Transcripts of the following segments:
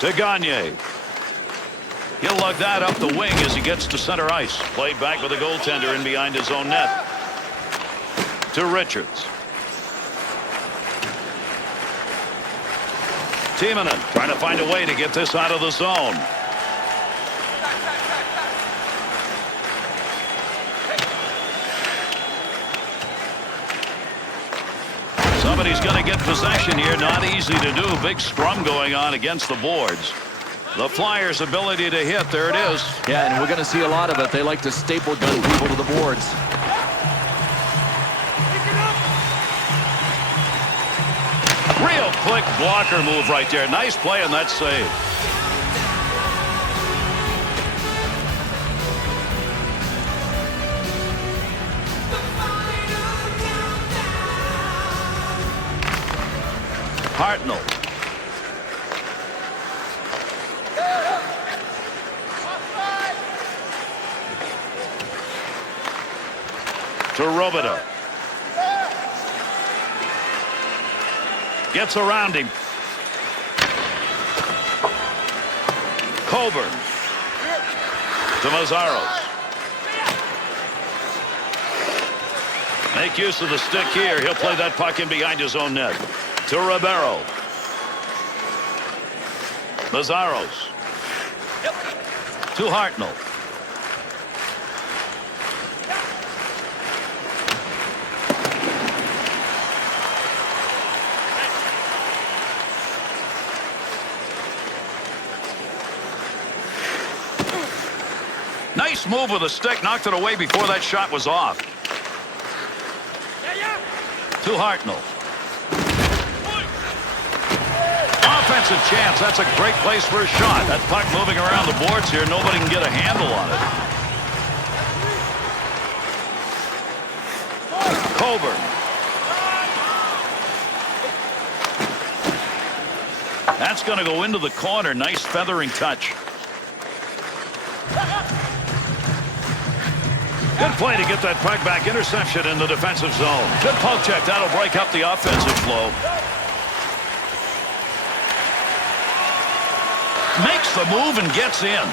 To Gagne. He'll lug that up the wing as he gets to center ice. Played back with a goaltender in behind his own net. To Richards. Timonen trying to find a way to get this out of the zone. Somebody's going to get possession here. Not easy to do. Big scrum going on against the boards. The Flyers' ability to hit. There it is. Yeah, and we're going to see a lot of it. They like to staple gun people to the boards. Real quick blocker move right there. Nice play on that save. Hartnell. To Robidoux. Gets around him. Coburn. To Mazzaros. Make use of the stick here. He'll play that puck in behind his own net. To Ribeiro. Mazzaros. To Hartnell. Nice move with a stick. Knocked it away before that shot was off. To Hartnell. Offensive chance. That's a great place for a shot. That puck moving around the boards here. Nobody can get a handle on it. Coburn. That's going to go into the corner. Nice feathering touch. Good play to get that puck back. Interception in the defensive zone. Good poke check. That'll break up the offensive flow. Makes the move and gets in.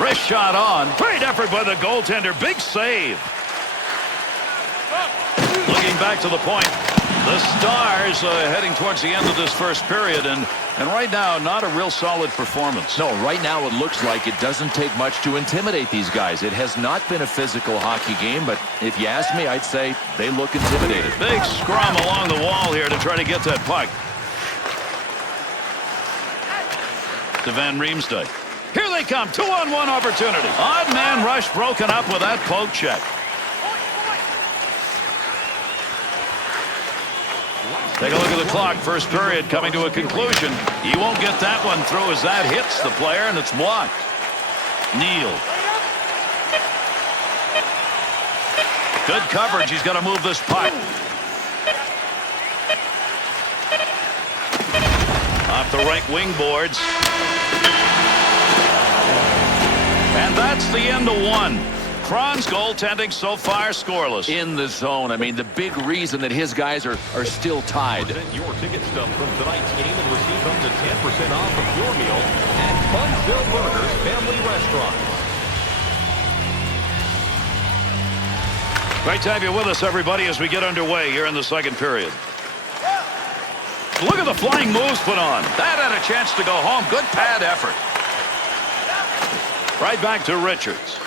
Wrist shot on. Great effort by the goaltender. Big save. Looking back to the point. The Stars heading towards the end of this first period, and right now not a real solid performance. No, right now it looks like it doesn't take much to intimidate these guys. It has not been a physical hockey game, but if you ask me, I'd say they look intimidated. Big scrum along the wall here to try to get that puck. To Van Riemsdyk. Here they come. 2-on-1 opportunity. Odd man rush broken up with that poke check. Take a look at the clock. First period coming to a conclusion. He won't get that one through as that hits the player, and it's blocked. Neal. Good coverage. He's got to move this puck. Off the right wing boards. And that's the end of one. Kron's goaltending so far scoreless. In the zone. I mean, the big reason that his guys are still tied. Present your ticket stub from tonight's game and receive up to 10% off of your meal at Bunsville Burgers Family Restaurant. Great to have you with us, everybody, as we get underway here in the second period. Look at the flying moves put on. That had a chance to go home. Good pad effort. Right back to Richards.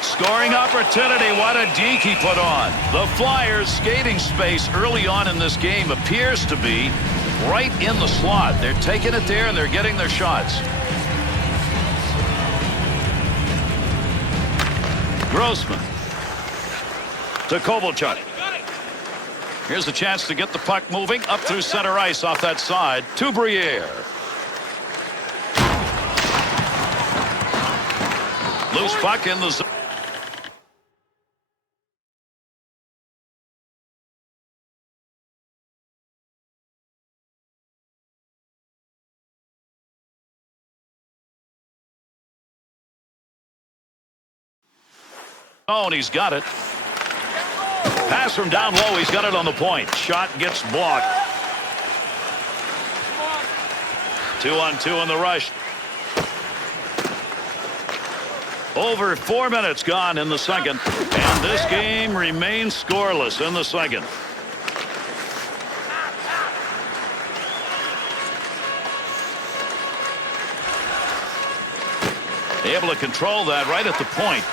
Scoring opportunity. What a deke he put on. The Flyers' skating space early on in this game appears to be right in the slot. They're taking it there and they're getting their shots. Grossman to Kovalchuk. Here's a chance to get the puck moving up through center ice off that side to Briere. Loose puck in the zone. Oh, and he's got it. Pass from down low. He's got it on the point. Shot gets blocked. 2-on-2 in the rush. Over 4 minutes gone in the second, and this game remains scoreless in the second. Able to control that right at the point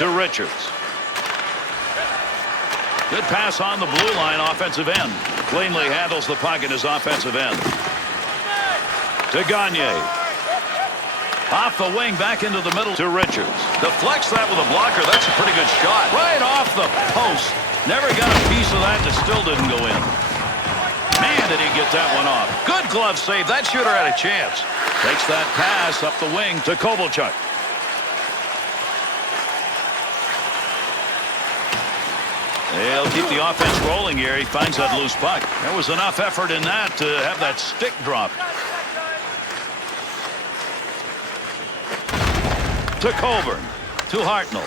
to Richards. Good pass on the blue line, offensive end. Cleanly handles the puck in his offensive end. To Gagne. Off the wing, back into the middle to Richards. Deflects that with a blocker. That's a pretty good shot. Right off the post. Never got a piece of that and it still didn't go in. Man, did he get that one off. Good glove save. That shooter had a chance. Takes that pass up the wing to Kovalchuk. They'll keep the offense rolling here. He finds that loose puck. There was enough effort in that to have that stick drop. To Coburn. To Hartnell.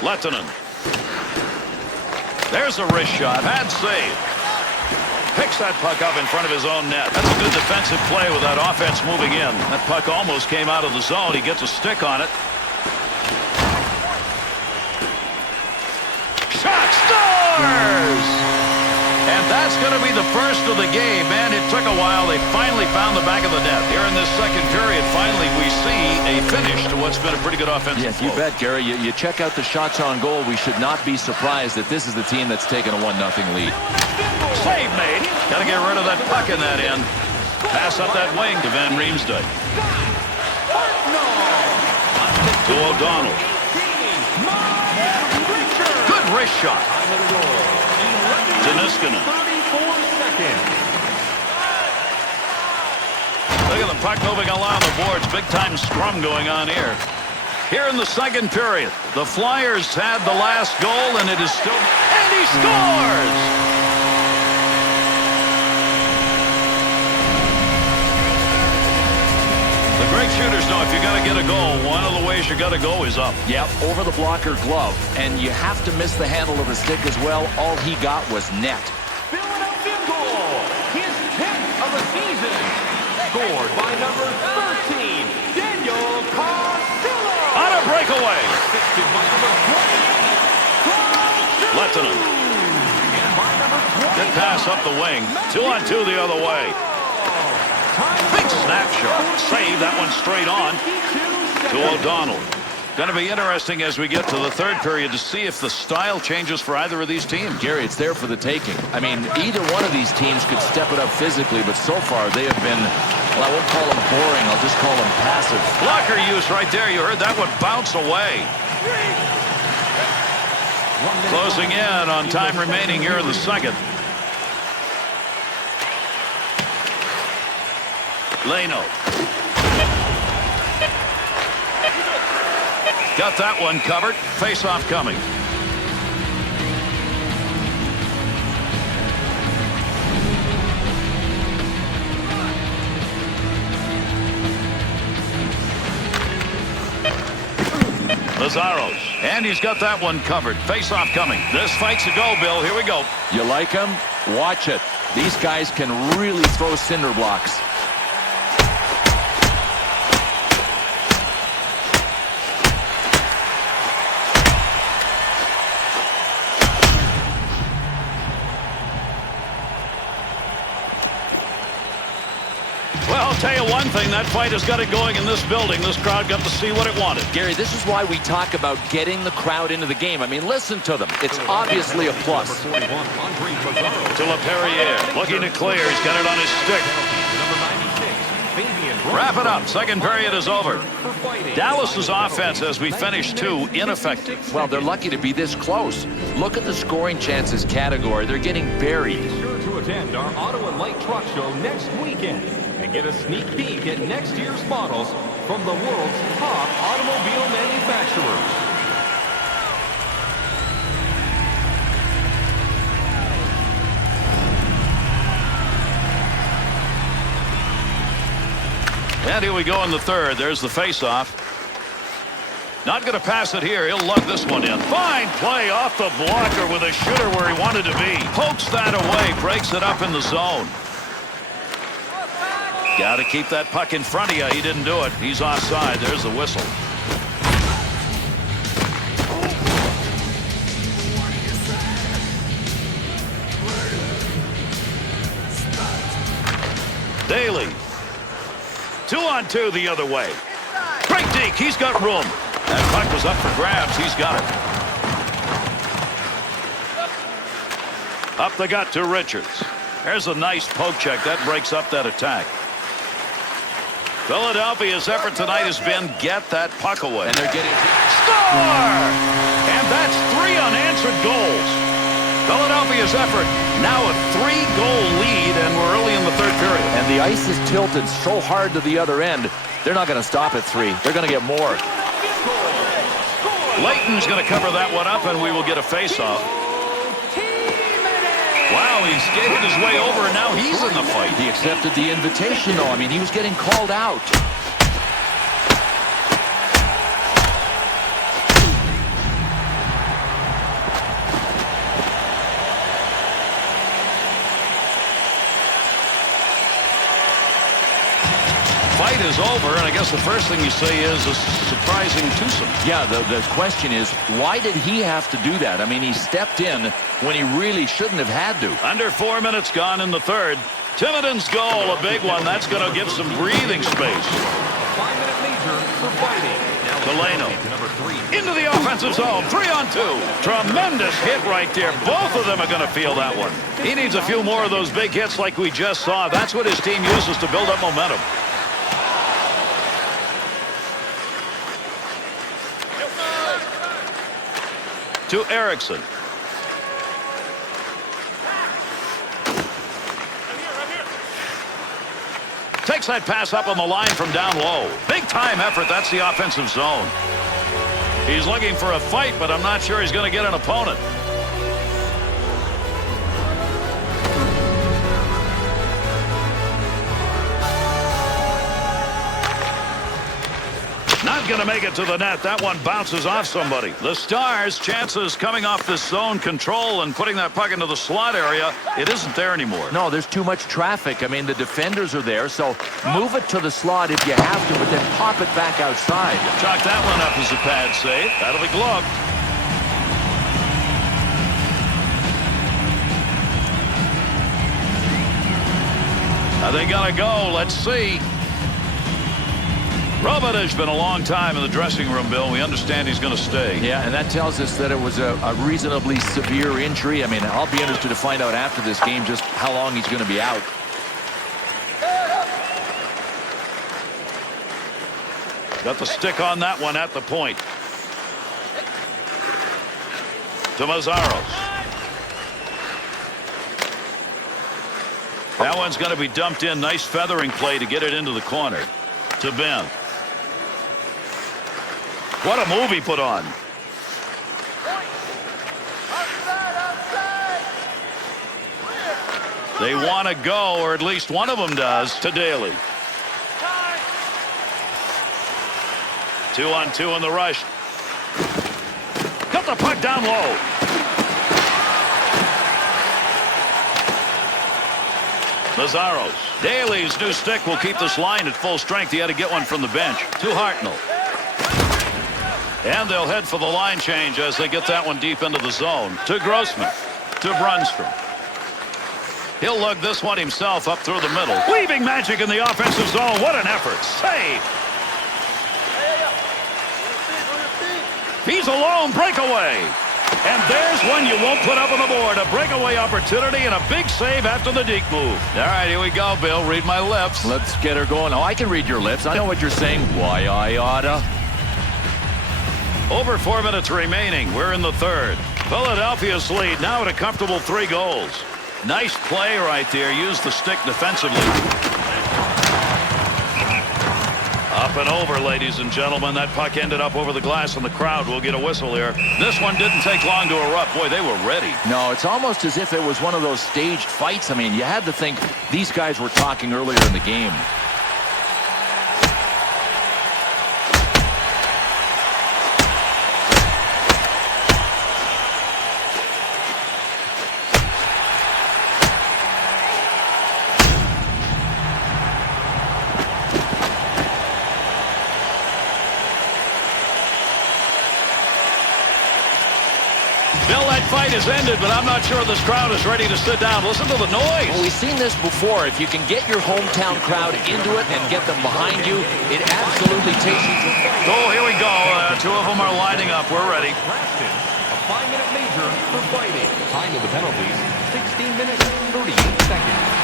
Lehtinen. There's a wrist shot. Bad save. Picks that puck up in front of his own net. That's a good defensive play with that offense moving in. That puck almost came out of the zone. He gets a stick on it. Shot scores! And that's going to be the first of the game. Man, it took a while. They finally found the back of the net. Here in this second period, finally we see a finish to what's been a pretty good offensive Yes, you bet, Gary. You check out the shots on goal. We should not be surprised that this is the team that's taken a 1-0 lead. Save made. Got to get rid of that puck in that end. Pass up that wing to Van Riemsdyk. To O'Donnell. Good wrist shot. To Niskanen. Look at the puck moving along the boards. Big time scrum going on here. Here in the second period, the Flyers had the last goal, and it is still... And he scores! The great shooters know if you got to get a goal, one of the ways you got to go is up. Yep, over the blocker glove. And you have to miss the handle of the stick as well. All he got was net. Philadelphia goal. His 10th of the season. Scored by number 13, Daniel Carcillo. On a breakaway. Assisted by number 28, Lehtinen. and by number 20. Good pass up the wing. 2-on-2 the other way. Big snapshot. Save that one straight on to O'Donnell. Going to be interesting as we get to the third period to see if the style changes for either of these teams. Gary, it's there for the taking. I mean, either one of these teams could step it up physically, but so far they have been, well, I won't call them boring. I'll just call them passive. Blocker use right there. You heard that one bounce away. Closing in on time remaining here in the second. Leno. Got that one covered. Face-off coming. Lazzaros. And he's got that one covered. Face-off coming. This fight's a go, Bill. Here we go. You like him? Watch it. These guys can really throw cinder blocks. Well, I'll tell you one thing, that fight has got it going in this building. This crowd got to see what it wanted. Gary, this is why we talk about getting the crowd into the game. I mean, listen to them. It's obviously a plus. To LaPerriere, looking to clear. He's got it on his stick. Wrap it up. Second period is over. Dallas's offense, as we finish two, ineffective. Well, they're lucky to be this close. Look at the scoring chances category. They're getting buried. Be sure to attend our Auto and Light Truck Show next weekend and get a sneak peek at next year's models from the world's top automobile manufacturers. And here we go in the third. There's the face-off. Not going to pass it here. He'll lug this one in. Fine play off the blocker with a shooter where he wanted to be. Pokes that away. Breaks it up in the zone. Got to keep that puck in front of you. He didn't do it. He's offside. There's the whistle. Daly. 2-on-2 the other way. Great deke. He's got room. That puck was up for grabs. He's got it. Up the gut to Richards. There's a nice poke check. That breaks up that attack. Philadelphia's effort tonight has been get that puck away. And they're getting... Score! And that's 3 unanswered goals. Philadelphia's effort now a 3-goal lead, and we're early in the third period. And the ice is tilted so hard to the other end, they're not going to stop at 3. They're going to get more. Layton's going to cover that one up, and we will get a face-off. Wow, he skated his way over, and now he's in the fight. He accepted the invitation, though. I mean, he was getting called out. Fight is over, and I guess the first thing you say is a surprising twosome. Yeah, the question is, why did he have to do that? I mean, he stepped in when he really shouldn't have had to. Under 4 minutes gone in the third. Timoden's goal, a big one. That's going to give some breathing space. A 5-minute major for fighting. Delano into the offensive zone. 3-on-2. Tremendous hit right there. Both of them are going to feel that one. He needs a few more of those big hits like we just saw. That's what his team uses to build up momentum. To Erickson. Takes that pass up on the line from down low. Big time effort. That's the offensive zone. He's looking for a fight, but I'm not sure he's going to get an opponent. Not going to make it to the net. That one bounces off somebody. The Stars' chances coming off this zone control and putting that puck into the slot area, it isn't there anymore. No, there's too much traffic. I mean, the defenders are there, so move it to the slot if you have to, but then pop it back outside. Chalk that one up as a pad save. That'll be gloved. Are they going to go? Let's see. Robida's been a long time in the dressing room, Bill. We understand he's going to stay. Yeah, and that tells us that it was a reasonably severe injury. I mean, I'll be interested to find out after this game just how long he's going to be out. Got the stick on that one at the point. To Mazzaros. That one's going to be dumped in. Nice feathering play to get it into the corner. To Ben. What a move he put on. They want to go, or at least one of them does, to Daly. 2-on-2 in the rush. Got the puck down low. Mazzaros. Daly's new stick will keep this line at full strength. He had to get one from the bench. To Hartnell. And they'll head for the line change as they get that one deep into the zone. To Grossman. To Brunstrom. He'll lug this one himself up through the middle. Weaving magic in the offensive zone. What an effort. Save. He's alone. Breakaway. And there's one you won't put up on the board. A breakaway opportunity and a big save after the deke move. All right, here we go, Bill. Read my lips. Let's get her going. Oh, I can read your lips. I know what you're saying. Why I oughta. Over 4 minutes remaining. We're in the third. Philadelphia's lead now at a comfortable 3 goals. Nice play right there. Use the stick defensively. Up and over, ladies and gentlemen. That puck ended up over the glass, and the crowd will get a whistle here. This one didn't take long to erupt. Boy, they were ready. No, it's almost as if it was one of those staged fights. I mean, you had to think these guys were talking earlier in the game. fight has ended, but I'm not sure this crowd is ready to sit down. Listen to the noise. Well, we've seen this before. If you can get your hometown crowd into it and get them behind you, it absolutely takes you to... Oh, here we go. Two of them are lining up. We're ready. A 5-minute major for fighting. Time of the penalties, 16 minutes, 38 seconds.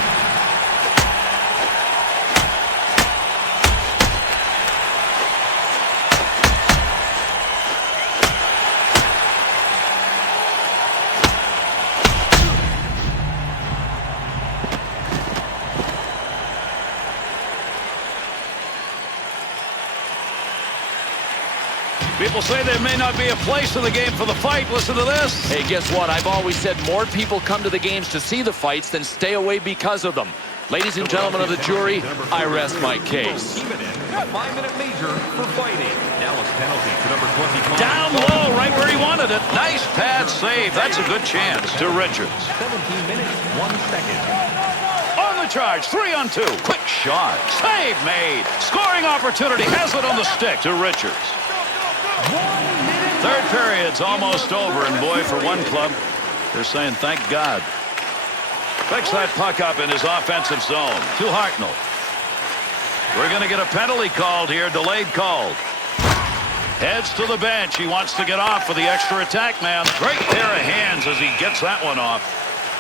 People say there may not be a place in the game for the fight. Listen to this. Hey, guess what? I've always said more people come to the games to see the fights than stay away because of them. Ladies and gentlemen of the jury, I rest my case. 5-minute major for fighting. Dallas penalty to number 25. Down low, right where he wanted it. Nice pad save. That's a good chance to Richards. 17 minutes, 1 second. On the charge, 3-on-2. Quick shot. Save made. Scoring opportunity. Has it on the stick to Richards. Third period's almost over, and boy, for one club, they're saying thank God. Picks that puck up in his offensive zone to Hartnell. We're going to get a penalty called here, delayed called. Heads to the bench. He wants to get off for the extra attack man. Great pair of hands as he gets that one off.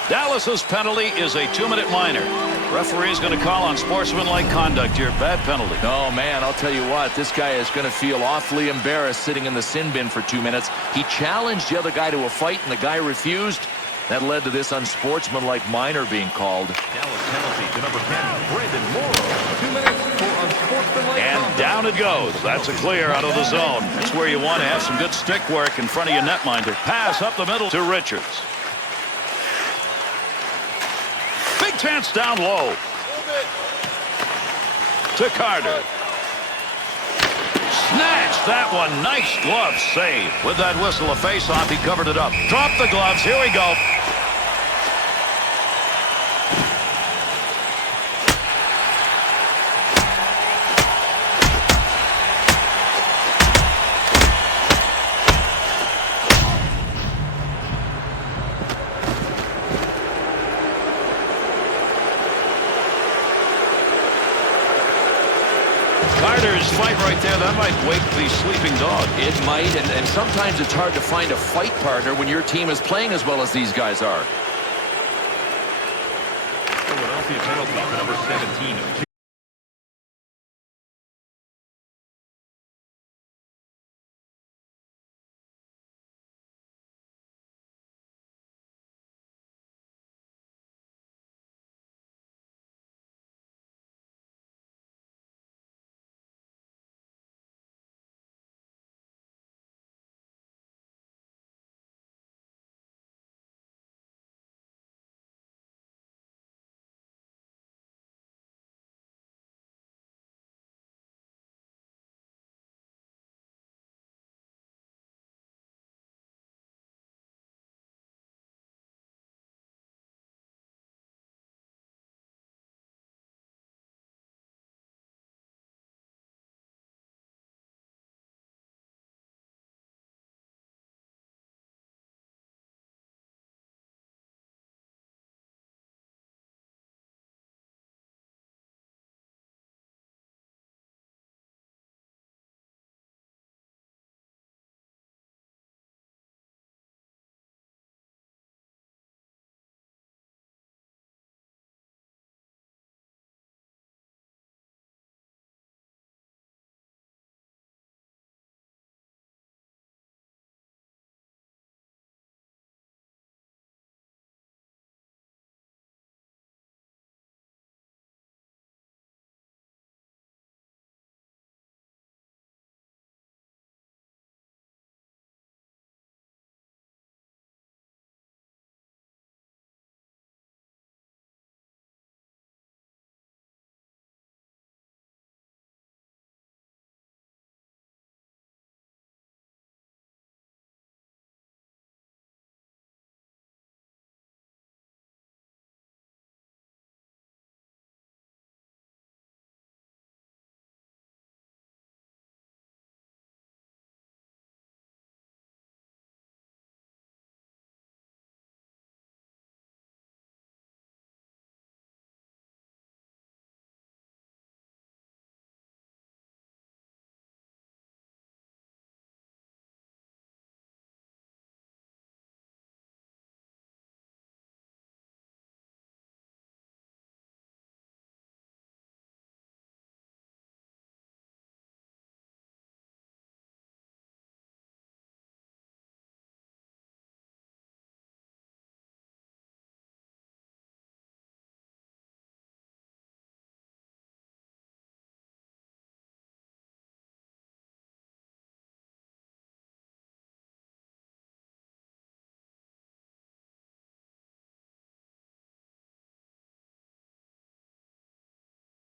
Dallas's penalty is a 2-minute minor. Referee is going to call on sportsmanlike conduct here. Bad penalty. Oh, man, I'll tell you what. This guy is going to feel awfully embarrassed sitting in the sin bin for 2 minutes. He challenged the other guy to a fight, and the guy refused. That led to this unsportsmanlike minor being called. Dallas penalty to number 10, Brandon Morrow. 2 minutes for unsportsmanlike And conduct. down it goes. That's a clear out of the zone. That's where you want to have some good stick work in front of your netminder. Pass up the middle to Richards. Big chance down low. To Carter. Snatched that one. Nice glove save. With that whistle, a face-off, he covered it up. Drop the gloves. Here we go. Carter's fight right there, that might wake the sleeping dog. It might, and sometimes it's hard to find a fight partner when your team is playing as well as these guys are. Philadelphia penalty for number 17.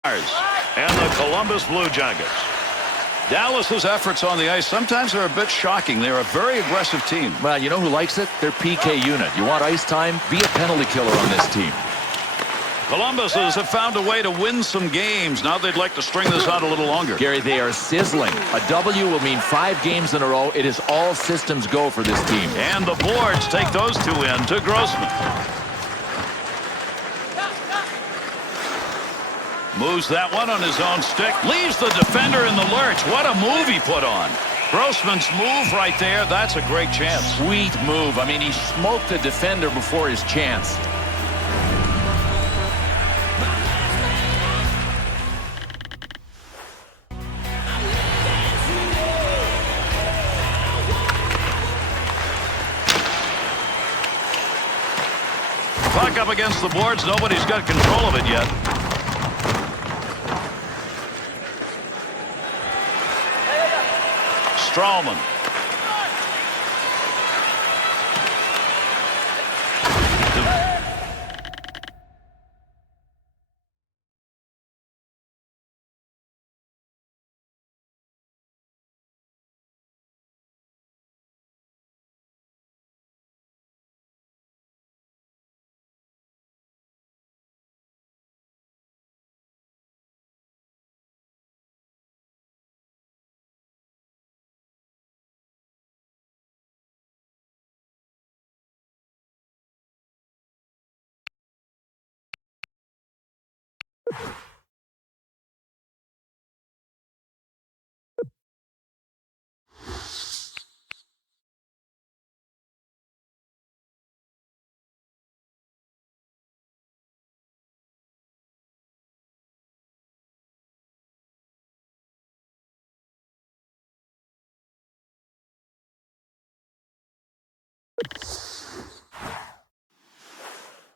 And the Columbus Blue Jackets. Dallas's efforts on the ice sometimes are a bit shocking. They're a very aggressive team. Well, you know who likes it? Their PK unit. You want ice time? Be a penalty killer on this team. Columbus have found a way to win some games. Now they'd like to string this out a little longer. Gary, they are sizzling. A W will mean 5 games in a row. It is all systems go for this team. And the boards take those 2 in to Grossman. Moves that one on his own stick. Leaves the defender in the lurch. What a move he put on. Grossman's move right there. That's a great chance. Sweet move. I mean, he smoked the defender before his chance. Puck up against the boards. Nobody's got control of it yet. Stralman.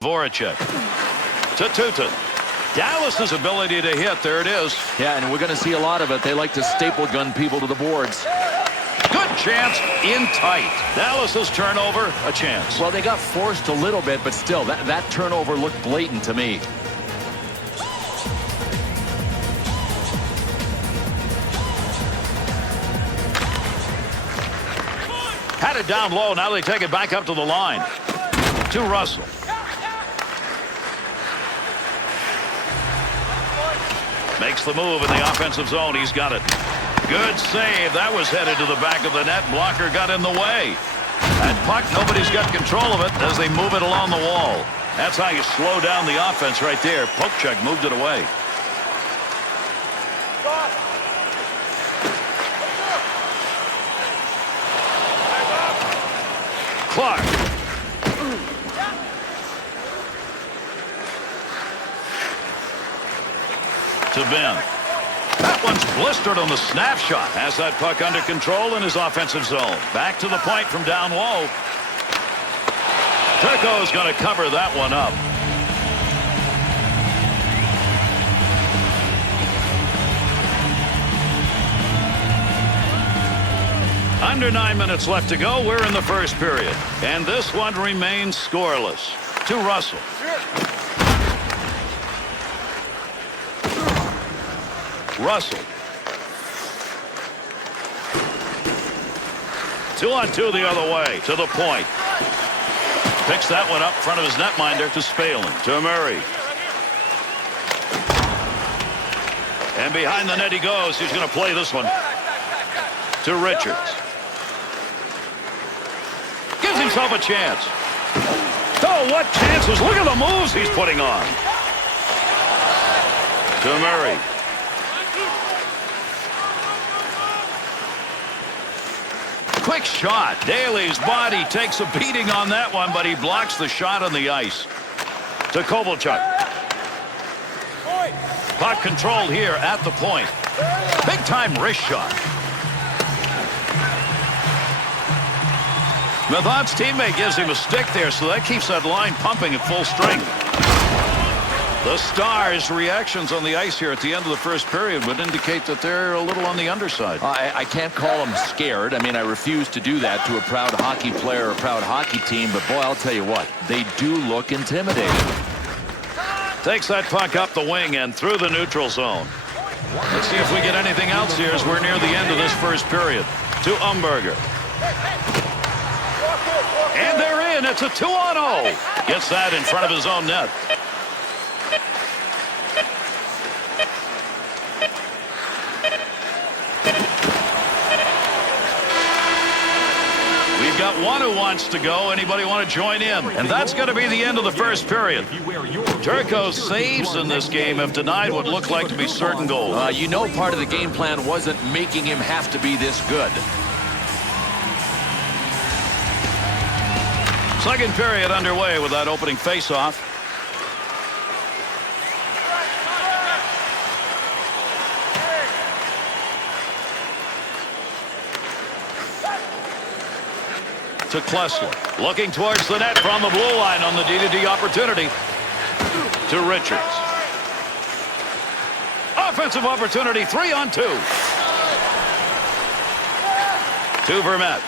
Voracek to Tutin. Dallas's ability to hit. There it is. Yeah, and we're going to see a lot of it. They like to staple gun people to the boards. Good chance in tight. Dallas's turnover, a chance. Well, they got forced a little bit, but still, that turnover looked blatant to me. Had it down low. Now they take it back up to the line. To Russell. Makes the move in the offensive zone. He's got it. Good save. That was headed to the back of the net. Blocker got in the way. That puck, nobody's got control of it as they move it along the wall. That's how you slow down the offense right there. Poke check moved it away. Clark. To Ben. That one's blistered on the snapshot. Has that puck under control in his offensive zone. Back to the point from down low. Turco's going to cover that one up. Under 9 minutes left to go. We're in the first period. And this one remains scoreless. To Russell. Russell. 2-on-2 the other way. To the point. Picks that one up in front of his netminder to Spalin. To Murray. And behind the net he goes. He's going to play this one. To Richards. Gives himself a chance. Oh, what chances. Look at the moves he's putting on. To Murray. Quick shot. Daly's body takes a beating on that one, but he blocks the shot on the ice. To Kovalchuk. Puck controlled here at the point. Big time wrist shot. Mathot's teammate gives him a stick there, so that keeps that line pumping at full strength. The Stars' reactions on the ice here at the end of the first period would indicate that they're a little on the underside. I can't call them scared. I mean, I refuse to do that to a proud hockey player or a proud hockey team. But, boy, I'll tell you what, they do look intimidating. Takes that puck up the wing and through the neutral zone. Let's see if we get anything else here as we're near the end of this first period. To Umberger. And they're in. It's a 2-on-0. Gets that in front of his own net. We've got one who wants to go. Anybody want to join in? And that's going to be the end of the first period. Turco's saves in this game have denied what looked like to be certain goals. You know, part of the game plan wasn't making him have to be this good. Second period underway with that opening faceoff. To Klessler, looking towards the net from the blue line on the D-to-D opportunity. To Richards. Offensive opportunity, 3-on-2. To Vermette.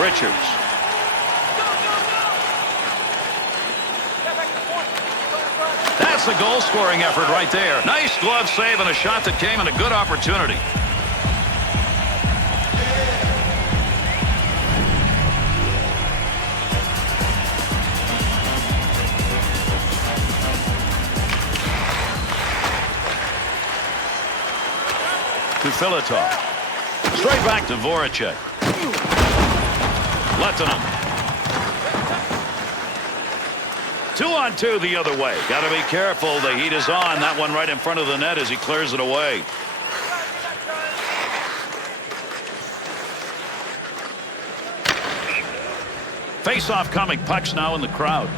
Richards. That's a goal-scoring effort right there. Nice glove save and a shot that came in a good opportunity. To Filatov. Straight back to Voracek. Lettinen. 2-on-2 the other way. Got to be careful. The heat is on. That one right in front of the net as he clears it away. Face-off coming. Pucks now in the crowd.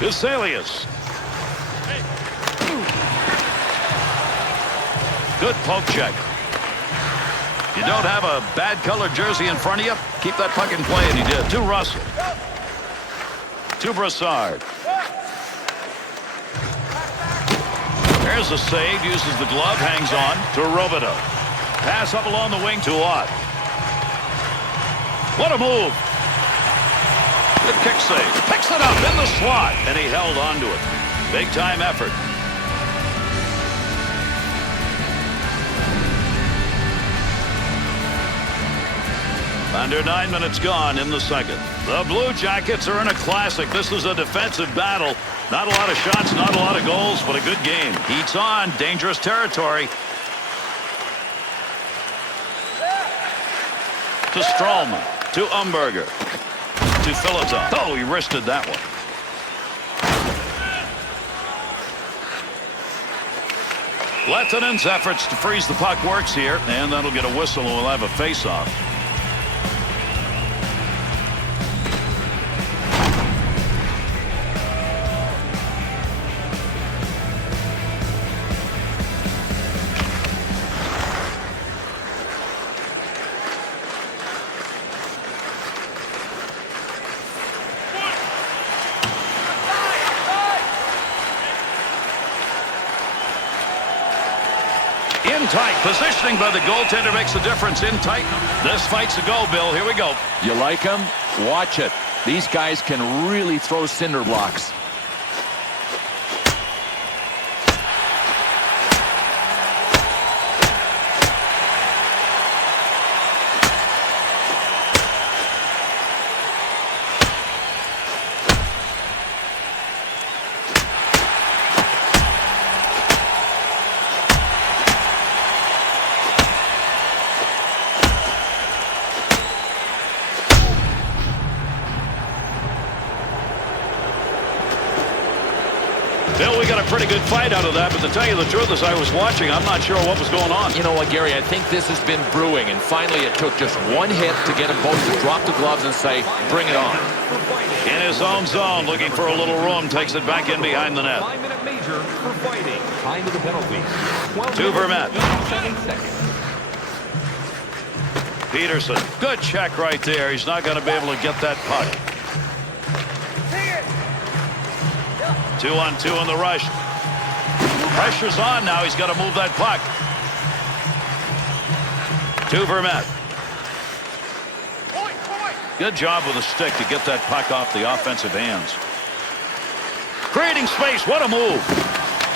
Vesalius. Good poke check. You don't have a bad colored jersey in front of you? Keep that puck in play, and he did. To Russell. To Brassard. There's a save. Uses the glove. Hangs on. To Robideau. Pass up along the wing to Ott. What a move. Good kick save. Picks it up in the slot, and he held on to it. Big-time effort. Under 9 minutes gone in the second. The Blue Jackets are in a classic. This is a defensive battle. Not a lot of shots, not a lot of goals, but a good game. Heat's on. Dangerous territory. To Strallman. To Umberger. To Filatov. Oh, he wristed that one. Lettinen's efforts to freeze the puck works here, and that'll get a whistle and we'll have a face-off. In tight. Positioning by the goaltender makes a difference. In tight. This fight's a go, Bill. Here we go. You like them? Watch it. These guys can really throw cinder blocks. Bill, we got a pretty good fight out of that, but to tell you the truth, as I was watching, I'm not sure what was going on. You know what, Gary? I think this has been brewing, and finally it took just one hit to get them both to drop the gloves and say, bring it on. In his own zone, looking for a little room, takes it back in behind the net. 5-minute major for fighting. Time to the penalty. To Vermette. Peterson. Good check right there. He's not going to be able to get that puck. 2-on-2 in the rush. Pressure's on now. He's got to move that puck. To Vermette. Good job with the stick to get that puck off the offensive hands. Creating space. What a move.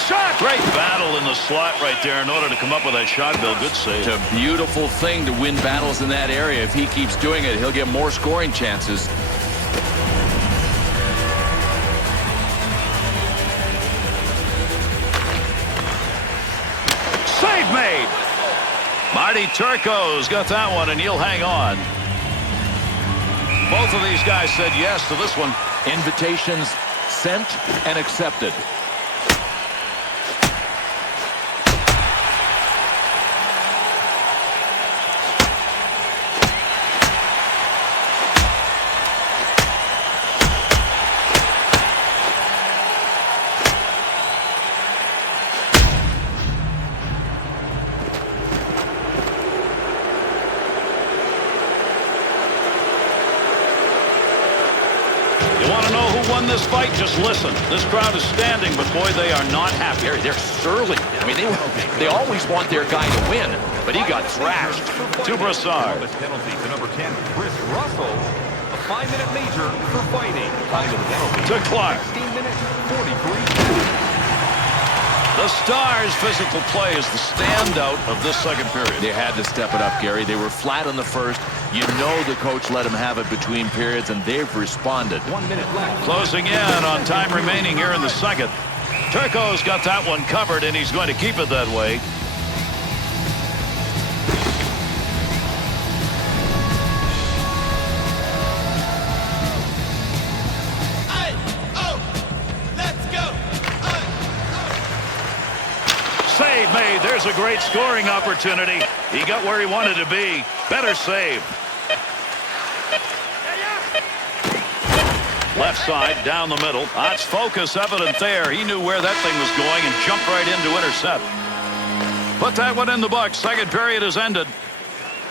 Shot. Great battle in the slot right there in order to come up with that shot, Bill. Good save. It's a beautiful thing to win battles in that area. If he keeps doing it, he'll get more scoring chances. Save made. Marty Turco's got that one, and he'll hang on. Both of these guys said yes to this one. Invitations sent and accepted. You want to know who won this fight? Just listen. This crowd is standing, but boy, they are not happy. They're surly. I mean, they always want their guy to win, but he got thrashed. To Brassard. Penalty to number 10, Chris Russell. A 5-minute major for fighting. Time to the penalty. To Clark. 16 minutes, 43. The Stars' physical play is the standout of this second period. They had to step it up, Gary. They were flat in the first. You know the coach let them have it between periods, and they've responded. 1 minute left. Closing in on time remaining here in the second. Turco's got that one covered, and he's going to keep it that way. Save made. There's a great scoring opportunity. He got where he wanted to be. Better save. Left side, down the middle. That's focus evident there. He knew where that thing was going and jumped right in to intercept. Put that one in the box. Second period has ended.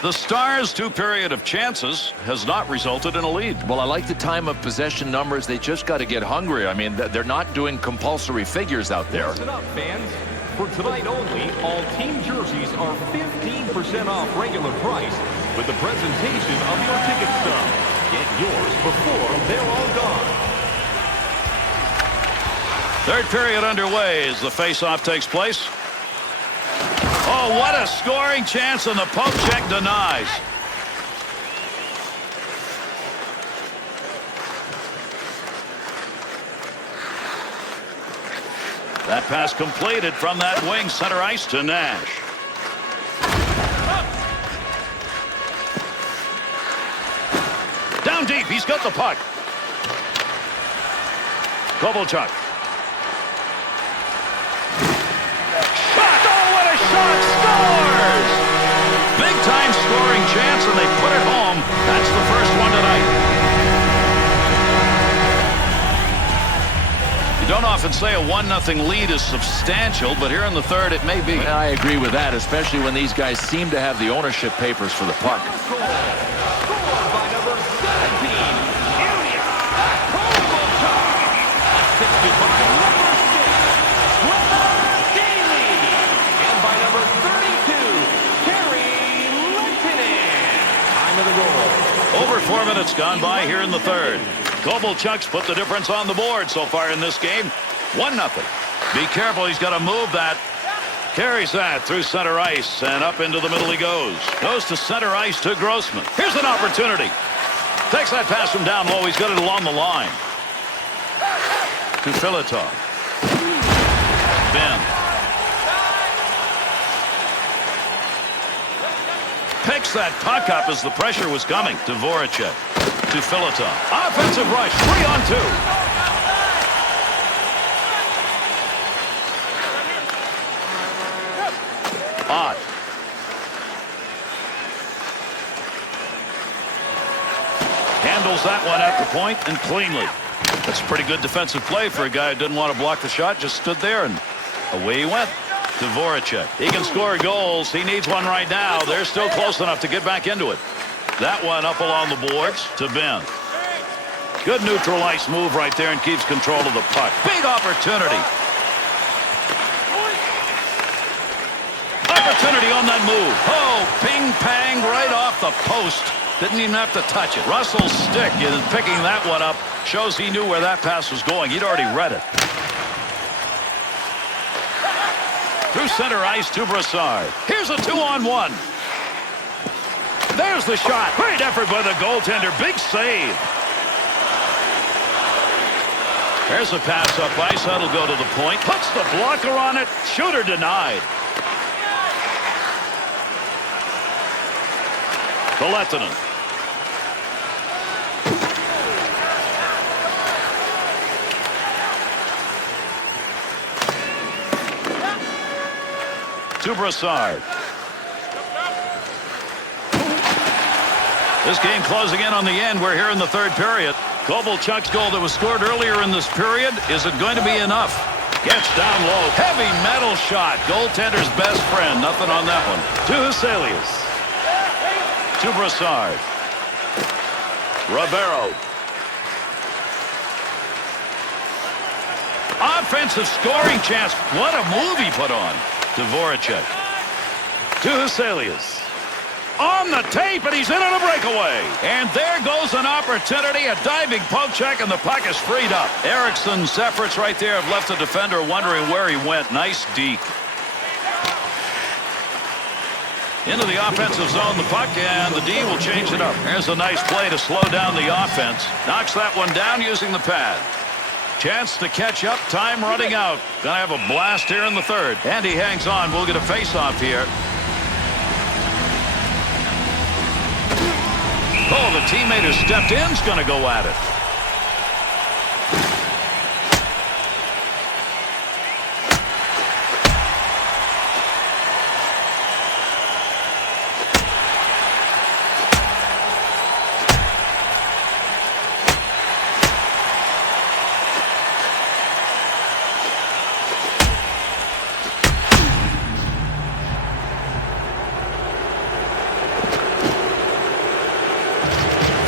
The Stars' two-period of chances has not resulted in a lead. Well, I like the time of possession numbers. They just got to get hungry. I mean, they're not doing compulsory figures out there. Listen up, fans. For tonight only, all team jerseys are 15% off regular price with the presentation of your ticket stub. Get yours before they're all gone. Third period underway as the face-off takes place. Oh, what a scoring chance, and the poke check denies. That pass completed from that wing center ice to Nash. Down deep, he's got the puck. Kovalchuk. Shot! Oh, what a shot! Scores! Big time scoring chance, and they put it home. That's the first one tonight. You don't often say a 1-0 lead is substantial, but here in the third it may be. Well, I agree with that, especially when these guys seem to have the ownership papers for the puck. Scored by number 17, Ilya Kovalchuk. Assisted by number 6, Trevor Daley. And by number 32, Terry Lehtinen. Time of the goal. Over 4 minutes gone by here in the third. Kovalchuk's put the difference on the board so far in this game. 1-0. Be careful, he's got to move that. Carries that through center ice, and up into the middle he goes. Goes to center ice to Grossman. Here's an opportunity. Takes that pass from down low. He's got it along the line. To Filatov. Ben. Picks that puck up as the pressure was coming. To Voracek. To Filatov. Offensive rush. 3-on-2. Ott. Handles that one at the point and cleanly. That's pretty good defensive play for a guy who didn't want to block the shot. Just stood there and away he went. To Voracek. He can score goals. He needs one right now. They're still close enough to get back into it. That one up along the boards to Ben. Good neutral ice move right there and keeps control of the puck. Big opportunity. Opportunity on that move. Oh, ping-pang right off the post. Didn't even have to touch it. Russell's stick is picking that one up. Shows he knew where that pass was going. He'd already read it. Through center ice to Brassard. Here's a 2-on-1. There's the shot. Great effort by the goaltender. Big save. There's a pass up ice. That'll go to the point. Puts the blocker on it. Shooter denied. The Lettinen. To Brassard. This game closing in on the end. We're here in the third period. Kovalchuk's goal that was scored earlier in this period isn't going to be enough. Gets down low. Heavy metal shot. Goaltender's best friend. Nothing on that one. To Huselius. To Brassard. Ribeiro. Offensive scoring chance. What a move he put on. To Voracek. To Huselius. On the tape, and he's in on a breakaway. And there goes an opportunity. A diving poke check, and the puck is freed up. Eriksson's efforts right there have left the defender wondering where he went. Nice deke. Into the offensive zone, the puck, and the D will change it up. There's a nice play to slow down the offense. Knocks that one down using the pad. Chance to catch up. Time running out. Gonna have a blast here in the third. And he hangs on. We'll get a face-off here. Oh, the teammate who stepped in is going to go at it.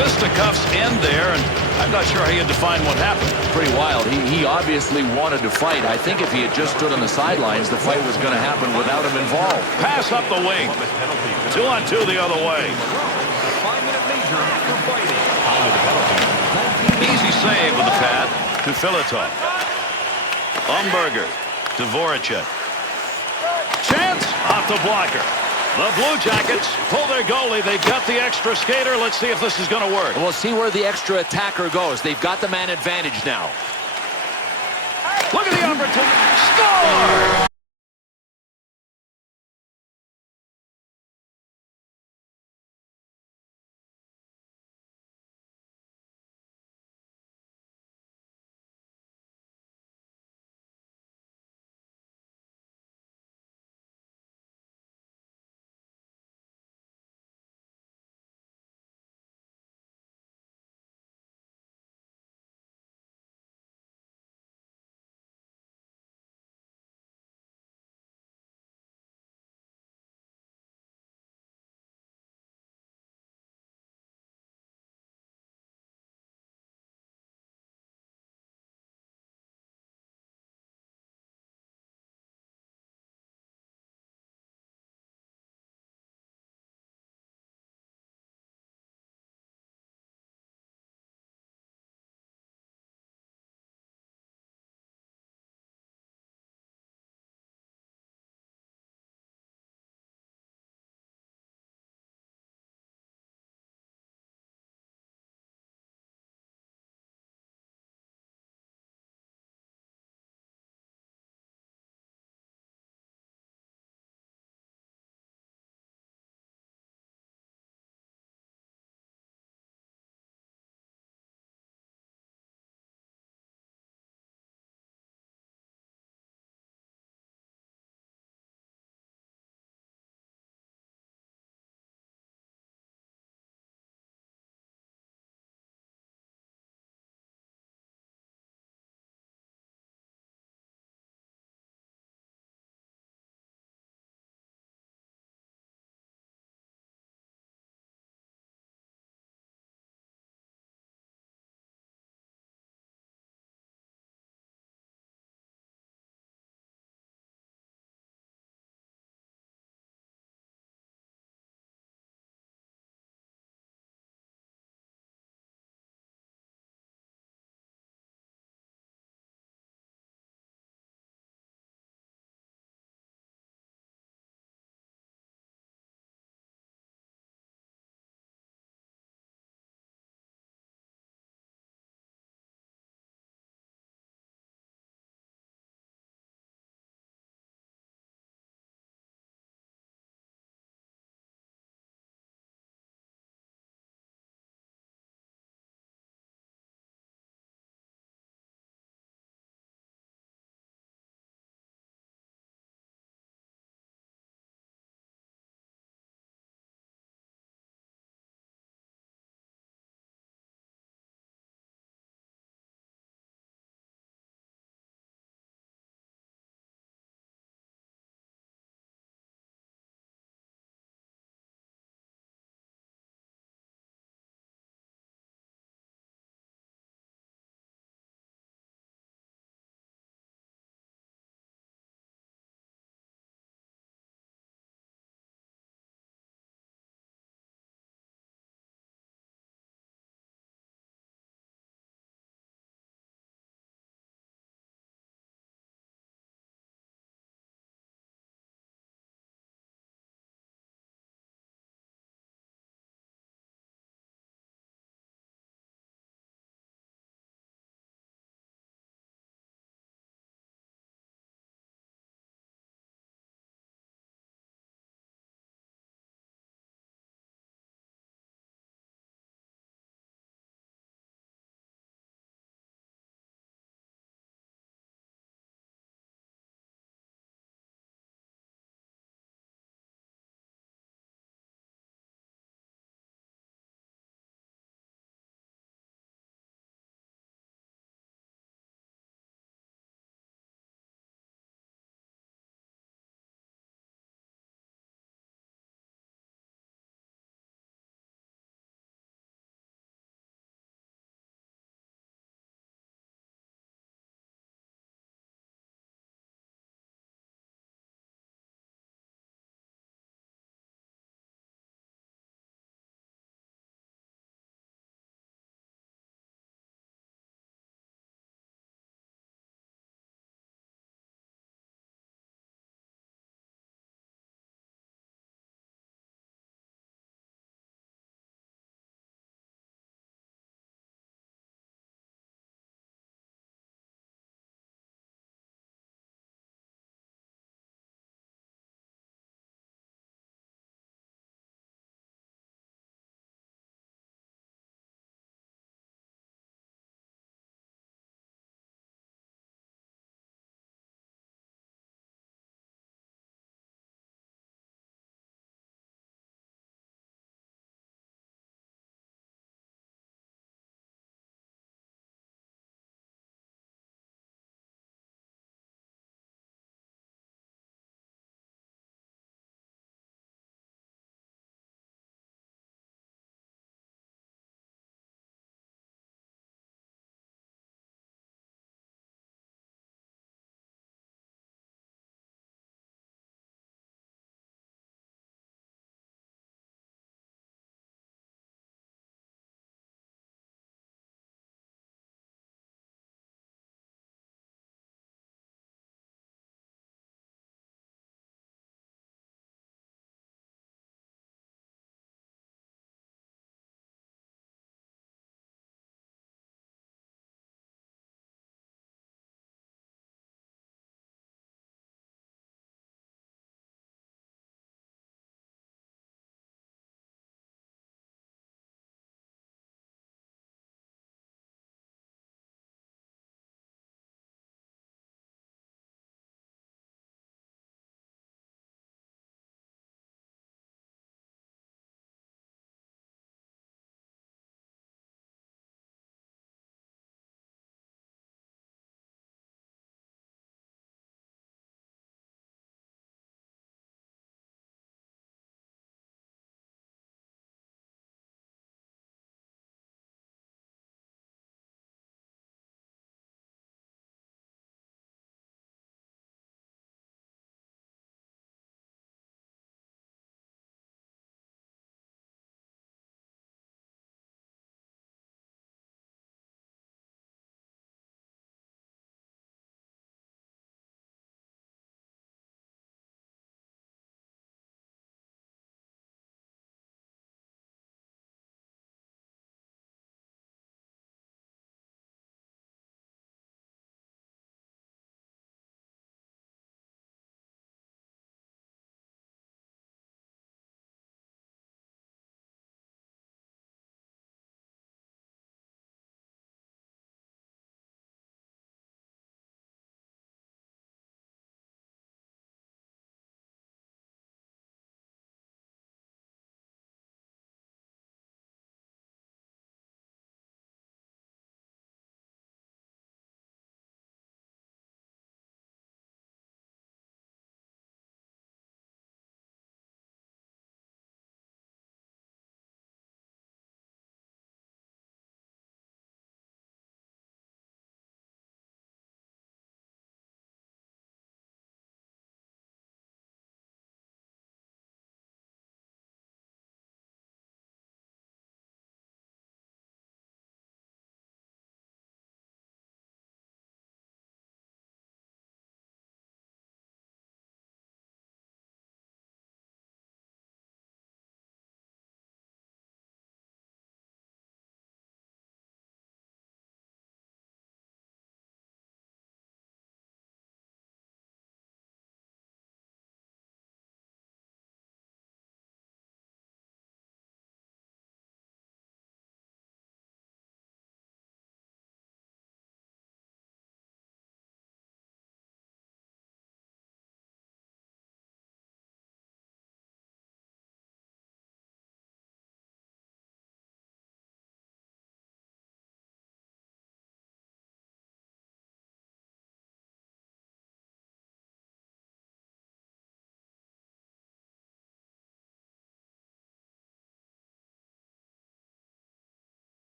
Fisticuffs end there, and I'm not sure how you define what happened. Pretty wild. He obviously wanted to fight. I think if he had just stood on the sidelines, the fight was going to happen without him involved. Pass up the wing. 2-on-2 the other way. 5-minute major for fighting. Easy save with the pad to Filatov. Umberger to Voracek. Chance off the blocker. The Blue Jackets pull their goalie. They've got the extra skater. Let's see if this is going to work. We'll see where the extra attacker goes. They've got the man advantage now. Look at the opportunity. Score!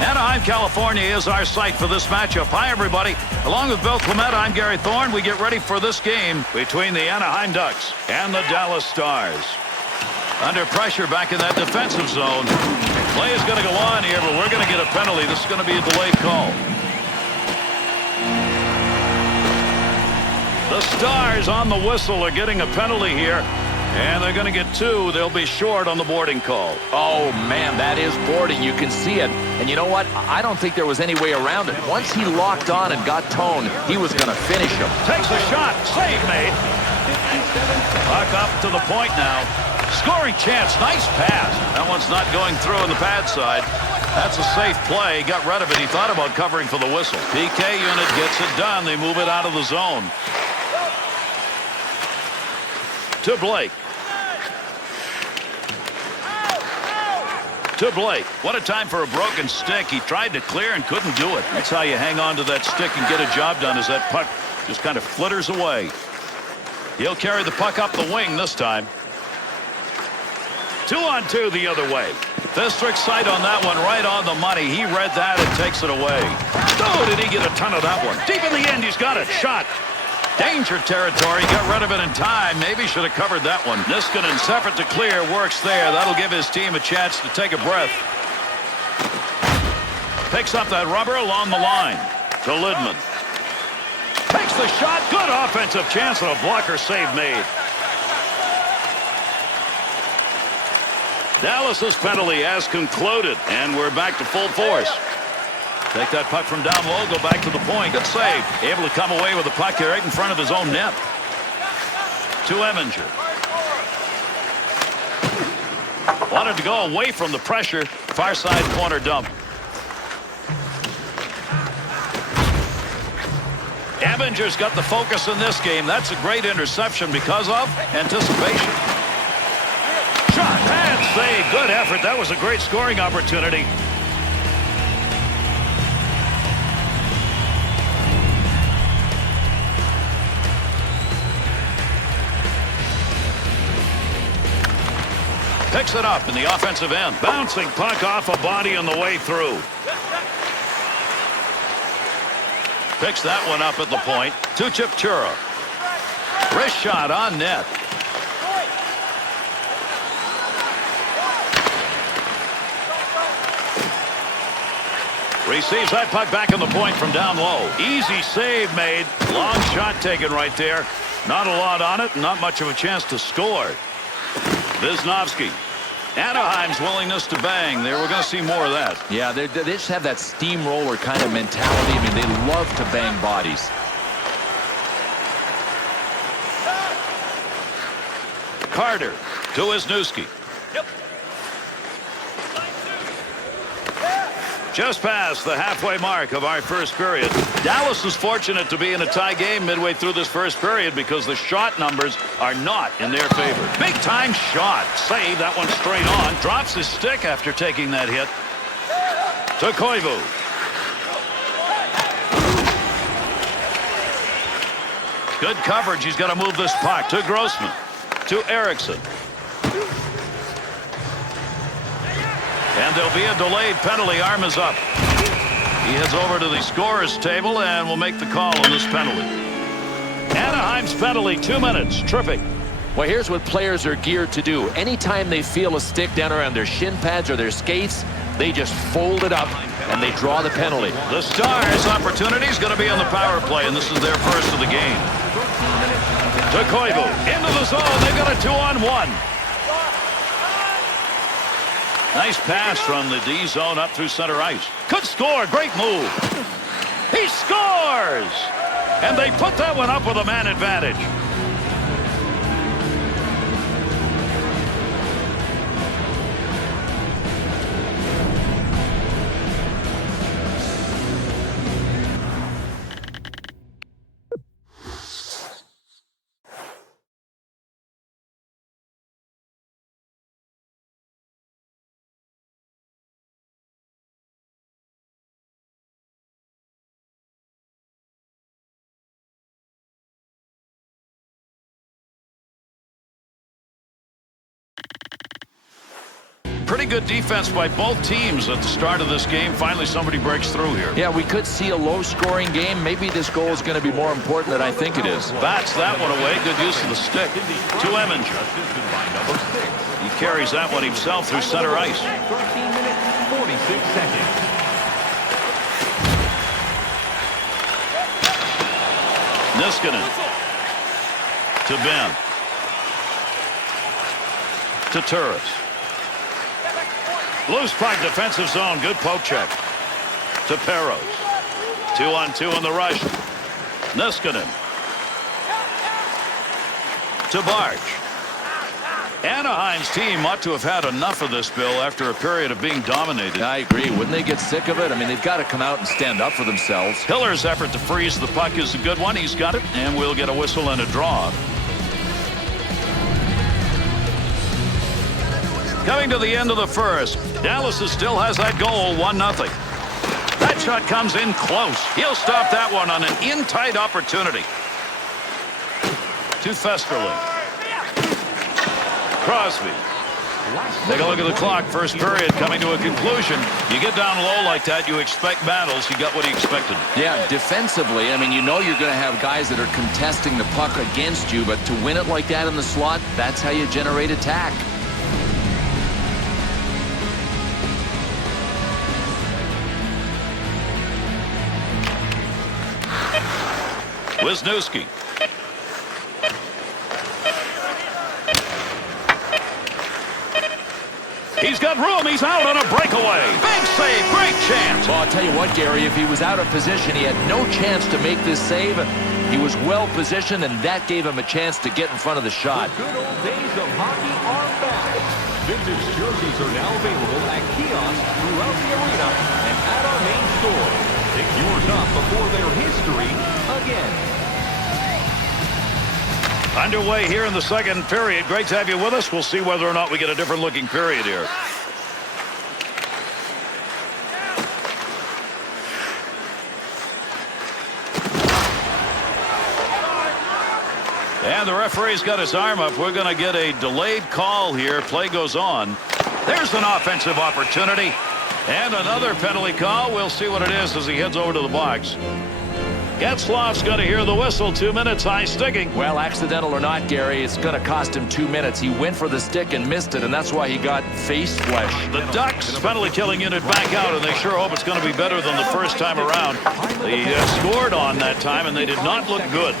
Anaheim, California is our site for this matchup. Hi, everybody. Along with Bill Clement, I'm Gary Thorne. We get ready for this game between the Anaheim Ducks and the Dallas Stars. Under pressure back in that defensive zone. Play is going to go on here, but we're going to get a penalty. This is going to be a delayed call. The Stars on the whistle are getting a penalty here. And they're going to get two. They'll be short on the boarding call. Oh, man, that is boarding. You can see it. And you know what? I don't think there was any way around it. Once he locked on and got toned, he was going to finish him. Takes a shot. Save made. Puck up to the point now. Scoring chance. Nice pass. That one's not going through on the pad side. That's a safe play. He got rid of it. He thought about covering for the whistle. PK unit gets it done. They move it out of the zone. To Blake. To Blake. What a time for a broken stick. He tried to clear and couldn't do it. That's how you hang on to that stick and get a job done, as that puck just kind of flitters away. He'll carry the puck up the wing this time. 2-on-2 the other way. Fistrick's sight on that one, right on the money. He read that and takes it away. Oh, did he get a ton of that one? Deep in the end, he's got it. Shot. Danger territory. Got rid of it in time. Maybe should have covered that one. Niskanen's effort to clear works there. That'll give his team a chance to take a breath. Picks up that rubber along the line. To Lidman. Takes the shot. Good offensive chance and a blocker save made. Dallas's penalty has concluded, and we're back to full force. Take that puck from down low, go back to the point. Good save. Able to come away with the puck here right in front of his own net. To Eminger. Wanted to go away from the pressure. Far side corner dump. Eminger's got the focus in this game. That's a great interception because of anticipation. Shot, bad save, good effort. That was a great scoring opportunity. Picks it up in the offensive end. Bouncing puck off a body on the way through. Picks that one up at the point. To Chipchura. Wrist shot on net. Receives that puck back on the point from down low. Easy save made. Long shot taken right there. Not a lot on it. Not much of a chance to score. Wisniewski. Anaheim's willingness to bang. We're going to see more of that. Yeah, they just have that steamroller kind of mentality. I mean, they love to bang bodies. Carter to Wisniewski. Just past the halfway mark of our first period. Dallas is fortunate to be in a tie game midway through this first period because the shot numbers are not in their favor. Big time shot. Save that one straight on. Drops his stick after taking that hit. To Koivu. Good coverage. He's got to move this puck to Grossman. To Erickson. And there'll be a delayed penalty. Arm is up. He heads over to the scorer's table and will make the call on this penalty. Anaheim's penalty, 2 minutes. Tripping. Well, here's what players are geared to do. Anytime they feel a stick down around their shin pads or their skates, they just fold it up and they draw the penalty. The Stars' opportunity is going to be on the power play, and this is their first of the game. To Koivu. Into the zone. They've got a 2-on-1. Nice pass from the D zone up through center ice. Could score. Great move. He scores! And they put that one up with a man advantage. Pretty good defense by both teams at the start of this game. Finally, somebody breaks through here. Yeah, we could see a low-scoring game. Maybe this goal is going to be more important than I think it is. Bats that one away. Good use of the stick. To Eminger. He carries that one himself through center ice. 13 minutes, 46 seconds. Niskanen. To Ben. To Turris. Loose puck, defensive zone. Good poke check. To Perros. 2-on-2 in the rush. Niskanen. To Barge. Anaheim's team ought to have had enough of this, Bill, after a period of being dominated. I agree. Wouldn't they get sick of it? I mean, they've got to come out and stand up for themselves. Hiller's effort to freeze the puck is a good one. He's got it, and we'll get a whistle and a draw. Coming to the end of the first. Dallas still has that goal, 1-0. That shot comes in close. He'll stop that one on an in-tight opportunity. To Festerling. Crosby. Take a look at the clock. First period coming to a conclusion. You get down low like that, you expect battles. He got what he expected. Yeah, defensively, I mean, you know you're going to have guys that are contesting the puck against you, but to win it like that in the slot, that's how you generate attack. Wisniewski. He's got room. He's out on a breakaway. Big save. Great chance. Well, I'll tell you what, Gary, if he was out of position, he had no chance to make this save. He was well positioned, and that gave him a chance to get in front of the shot. The good old days of hockey are back. Vintage jerseys are now available at kiosks throughout the arena and at our main store. Pick yours up before their history again. Underway here in the second period. Great to have you with us. We'll see whether or not we get a different looking period here. And the referee's got his arm up. We're going to get a delayed call here. Play goes on. There's an offensive opportunity. And another penalty call. We'll see what it is as he heads over to the box. Getzlaf's going to hear the whistle. 2 minutes, high sticking. Well, accidental or not, Gary, it's going to cost him 2 minutes. He went for the stick and missed it, and that's why he got face flesh. The Ducks penalty killing unit back out, and they sure hope it's going to be better than the first time around. They scored on that time, and they did not look good.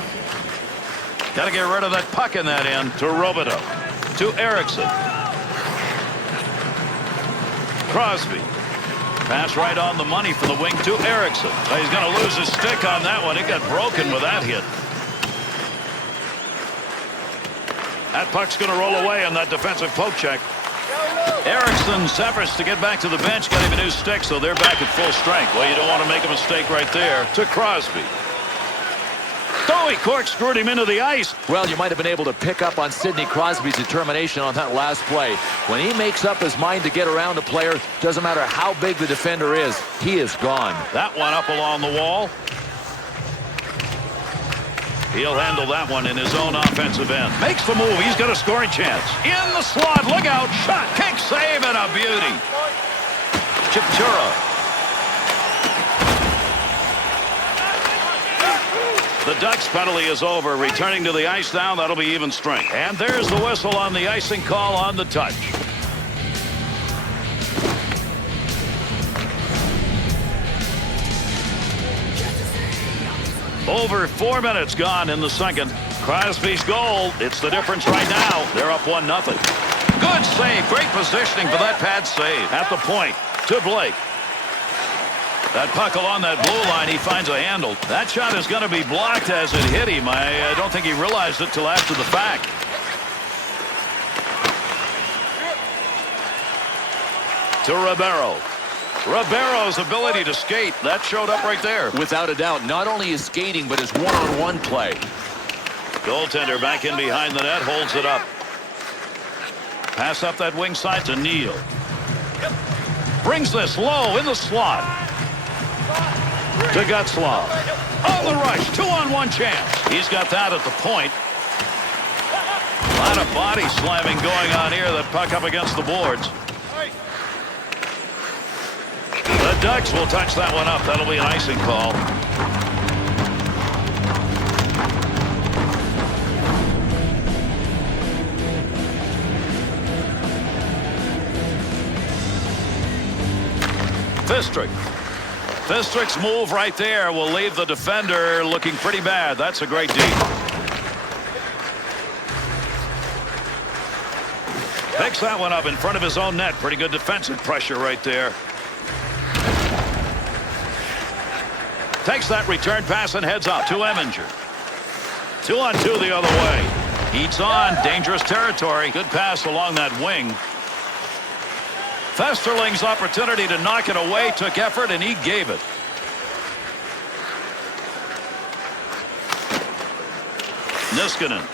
Got to get rid of that puck in that end. To Robideau. To Erickson. Crosby. Pass right on the money for the wing to Erickson. He's going to lose his stick on that one. It got broken with that hit. That puck's going to roll away on that defensive poke check. Erickson's efforts to get back to the bench got him a new stick, so they're back at full strength. Well, you don't want to make a mistake right there. To Crosby. Oh, he corkscrewed him into the ice. Well, you might have been able to pick up on Sidney Crosby's determination on that last play. When he makes up his mind to get around a player, doesn't matter how big the defender is, he is gone. That one up along the wall. He'll handle that one in his own offensive end. Makes the move. He's got a scoring chance. In the slot. Look out. Shot. Kick. Save and a beauty. Chipchura. The Ducks penalty is over. Returning to the ice now. That'll be even strength. And there's the whistle on the icing call on the touch. Over 4 minutes gone in the second. Crosby's goal. It's the difference right now. They're up 1-0. Good save. Great positioning for that pad save. At the point to Blake. That puck along that blue line. He finds a handle. That shot is going to be blocked as it hit him. I don't think he realized it till after the fact. To Ribeiro. Ribeiro's ability to skate, that showed up right there. Without a doubt, not only his skating, but his one-on-one play. Goaltender back in behind the net, holds it up. Pass up that wing side to Neal. Brings this low in the slot. To Gutzlaw. On the rush, 2-on-1 chance. He's got that at the point. A lot of body slamming going on here. That puck up against the boards. The Ducks will touch that one up. That'll be an icing call. Fistrick's move right there will leave the defender looking pretty bad. That's a great D. Picks that one up in front of his own net. Pretty good defensive pressure right there. Takes that return pass and heads up to Eminger. 2-on-2 the other way. Heats on. Dangerous territory. Good pass along that wing. Festerling's opportunity to knock it away took effort, and he gave it. Niskanen.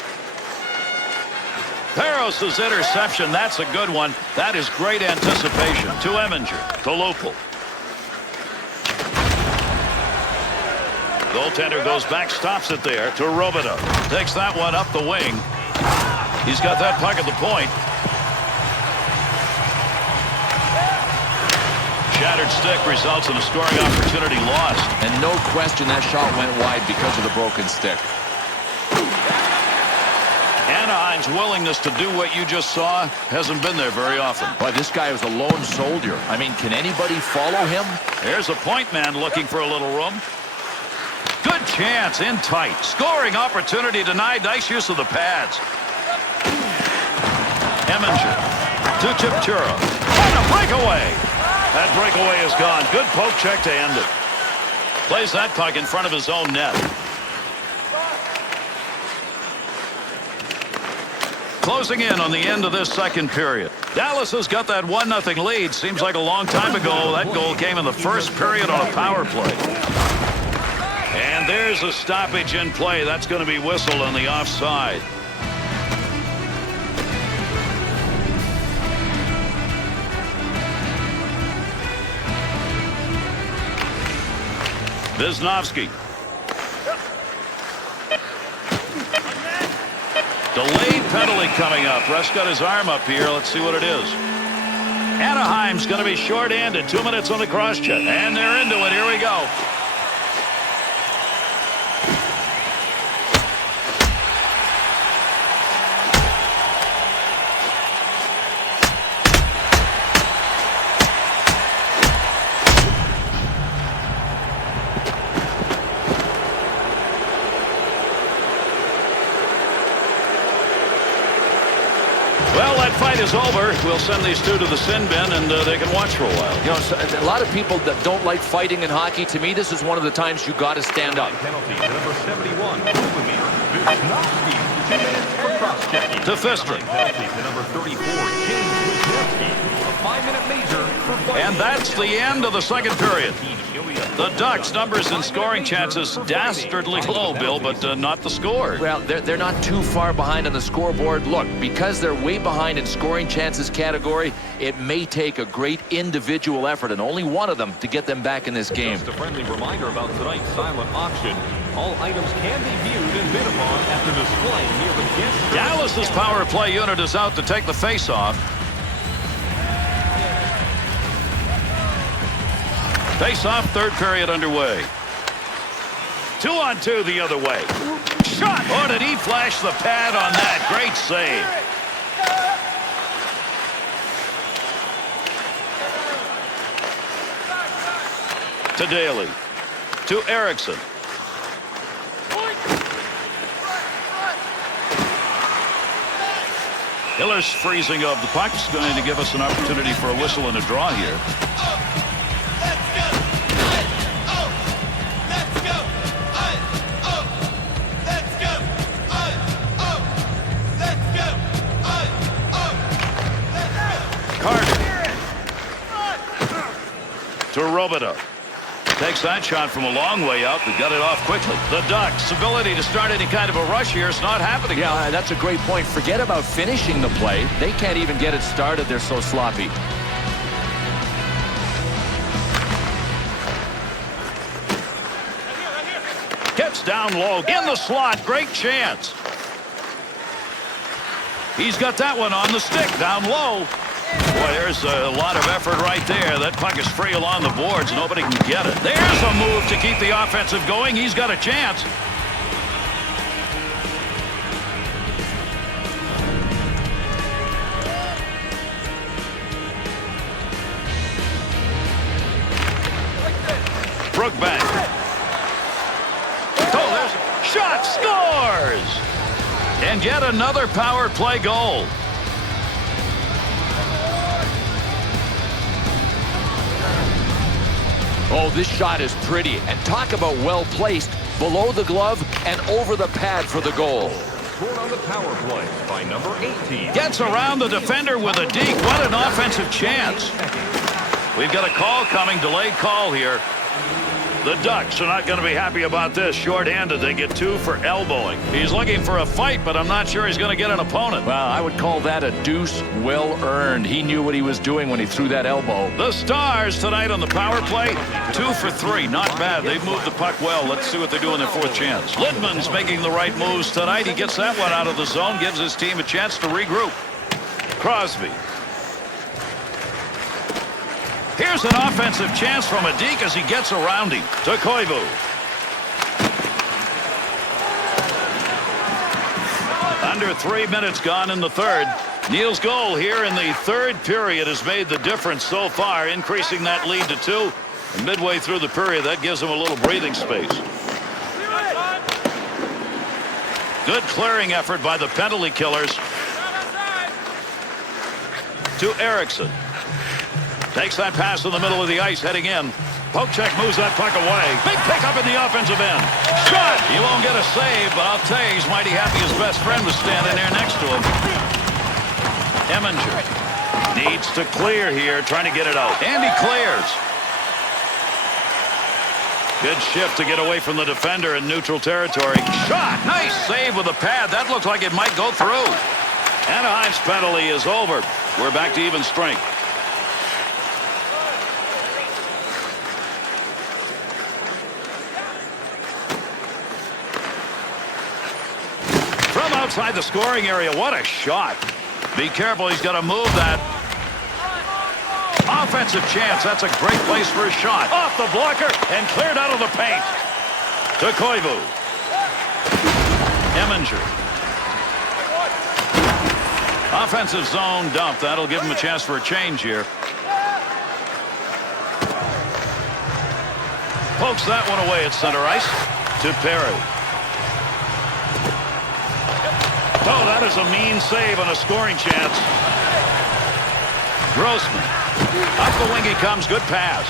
Parros' interception. That's a good one. That is great anticipation. To Eminger. To Lupul. Goaltender goes back, stops it there to Robidoux. Takes that one up the wing. He's got that puck at the point. Shattered stick results in a scoring opportunity lost. And no question that shot went wide because of the broken stick. Anaheim's willingness to do what you just saw hasn't been there very often. But this guy was a lone soldier. I mean, can anybody follow him? There's a point man looking for a little room. Good chance in tight. Scoring opportunity denied. Nice use of the pads. Eminger to Chipchura. And a breakaway. That breakaway is gone. Good poke check to end it. Plays that puck in front of his own net. Closing in on the end of this second period. Dallas has got that 1-0 lead. Seems like a long time ago. That goal came in the first period on a power play. And there's a stoppage in play. That's going to be whistled on the offside. Wisniewski. Delayed penalty coming up. Russ got his arm up here. Let's see what it is. Anaheim's going to be short-handed. 2 minutes on the cross-check. And they're into it. Here we go. Well, that fight is over. We'll send these two to the sin bin, and they can watch for a while. You know, a lot of people that don't like fighting in hockey, to me, this is one of the times you got to stand up. Penalty to number 71, Wisniewski, 2 minutes for cross-checking. To Fister. Penalty to number 34, Wisniewski. 5-minute major for And that's the end of the second period. The Ducks' numbers and scoring chances dastardly low, Bill, but not the score. Well, they're not too far behind on the scoreboard. Look, because they're way behind in scoring chances category, it may take a great individual effort, and only one of them, to get them back in this game. Just a friendly reminder about tonight's silent auction. All items can be viewed and bid upon at the display near the guest. Dallas's power play unit is out to take the face-off. Face-off, third period underway. 2-on-2 the other way. Shot! Oh, did he flash the pad on that? Great save. To Daly. To Erickson. Hiller's freezing of the puck is going to give us an opportunity for a whistle and a draw here. To Robidoux. Takes that shot from a long way out, but got it off quickly. The Ducks' ability to start any kind of a rush here is not happening. Yeah, that's a great point. Forget about finishing the play. They can't even get it started. They're so sloppy. Gets down low in the slot. Great chance. He's got that one on the stick down low. Boy, there's a lot of effort right there. That puck is free along the boards. Nobody can get it. There's a move to keep the offensive going. He's got a chance. Brookbank. Oh, there's a shot. Scores! And yet another power play goal. Oh, this shot is pretty. And talk about well placed, below the glove and over the pad for the goal. Scored on the power play by number 18. Gets around the defender with a deke. What an offensive chance. We've got a call coming, delayed call here. The Ducks are not going to be happy about this. Short-handed, they get 2 for elbowing. He's looking for a fight, but I'm not sure he's going to get an opponent. Well, I would call that a deuce well earned. He knew what he was doing when he threw that elbow. The Stars tonight on the power play, 2 for 3. Not bad. They've moved the puck well. Let's see what they do in their fourth chance. Lidman's making the right moves tonight. He gets that one out of the zone, gives his team a chance to regroup. Crosby. Here's an offensive chance from a deke as he gets around him. To Koivu. Under 3 minutes gone in the third. Neal's goal here in the third period has made the difference so far, increasing that lead to 2. And midway through the period, that gives him a little breathing space. Good clearing effort by the penalty killers. To Erickson. Takes that pass in the middle of the ice, heading in. Pocheck moves that puck away. Big pickup in the offensive end. Shot! He won't get a save, but I'll tell you, he's mighty happy his best friend was standing there next to him. Eminger needs to clear here, trying to get it out. And he clears. Good shift to get away from the defender in neutral territory. Shot! Nice save with a pad. That looked like it might go through. Anaheim's penalty is over. We're back to even strength. Outside the scoring area. What a shot. Be careful. He's got to move that. Offensive chance. That's a great place for a shot. Off the blocker and cleared out of the paint. To Koivu. Eminger. Offensive zone dump. That'll give him a chance for a change here. Pokes that one away at center ice. To Perry. Oh, that is a mean save on a scoring chance. Grossman. Up the wing he comes. Good pass.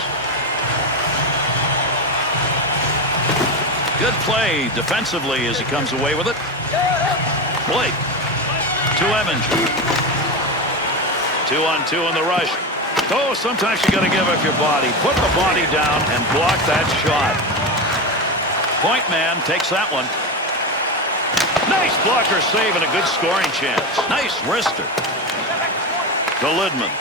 Good play defensively as he comes away with it. Blake. To Eminger. 2-on-2 in the rush. Oh, sometimes you got to give up your body. Put the body down and block that shot. Point man takes that one. Nice blocker save and a good scoring chance. Nice wrister. To Lidman.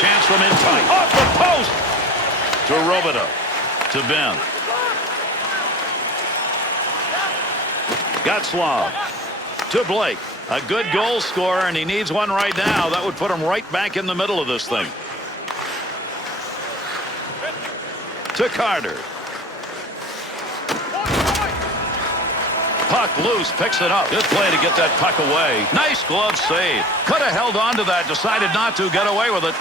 Chance from in tight. Off the post. To Robideau. To Ben. Getzlaf. To Blake. A good goal scorer, and he needs one right now. That would put him right back in the middle of this thing. To Carter. Puck loose, picks it up. Good play to get that puck away. Nice glove save. Could have held on to that, decided not to, get away with it.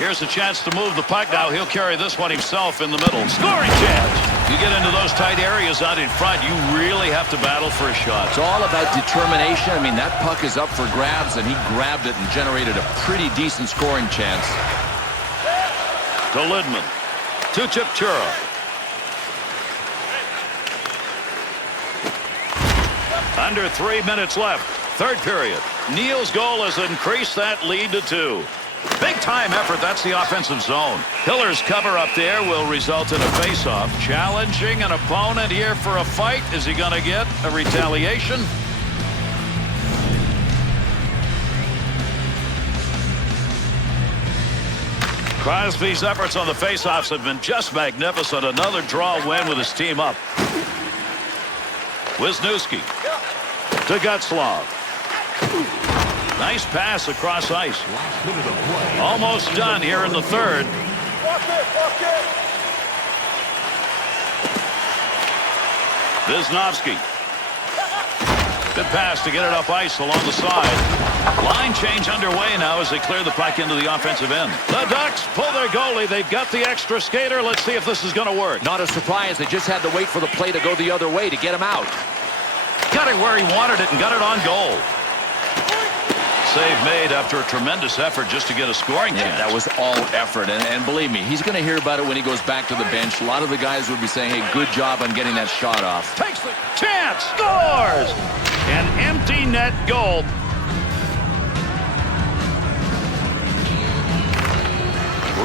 Here's a chance to move the puck now. He'll carry this one himself in the middle. Scoring chance. You get into those tight areas out in front, you really have to battle for a shot. It's all about determination. I mean, that puck is up for grabs, and he grabbed it and generated a pretty decent scoring chance. To Lidman. To Chipchura. Under 3 minutes left. Third period. Neal's goal has increased that lead to 2. Big-time effort. That's the offensive zone. Hiller's cover up there will result in a face-off. Challenging an opponent here for a fight. Is he going to get a retaliation? Crosby's efforts on the face-offs have been just magnificent. Another draw win with his team up. Wisniewski to Getzlaf. Nice pass across ice. Almost done here in the third. Wisniewski. Good pass to get it up ice along the side. Line change underway now as they clear the puck into the offensive end. The Ducks pull their goalie. They've got the extra skater. Let's see if this is going to work. Not a surprise. They just had to wait for the play to go the other way to get him out. Got it where he wanted it and got it on goal. Save made after a tremendous effort just to get a scoring chance. That was all effort, and believe me, he's going to hear about it when he goes back to the bench. A lot of the guys would be saying, hey, good job on getting that shot off. Takes the chance, scores! An empty net goal.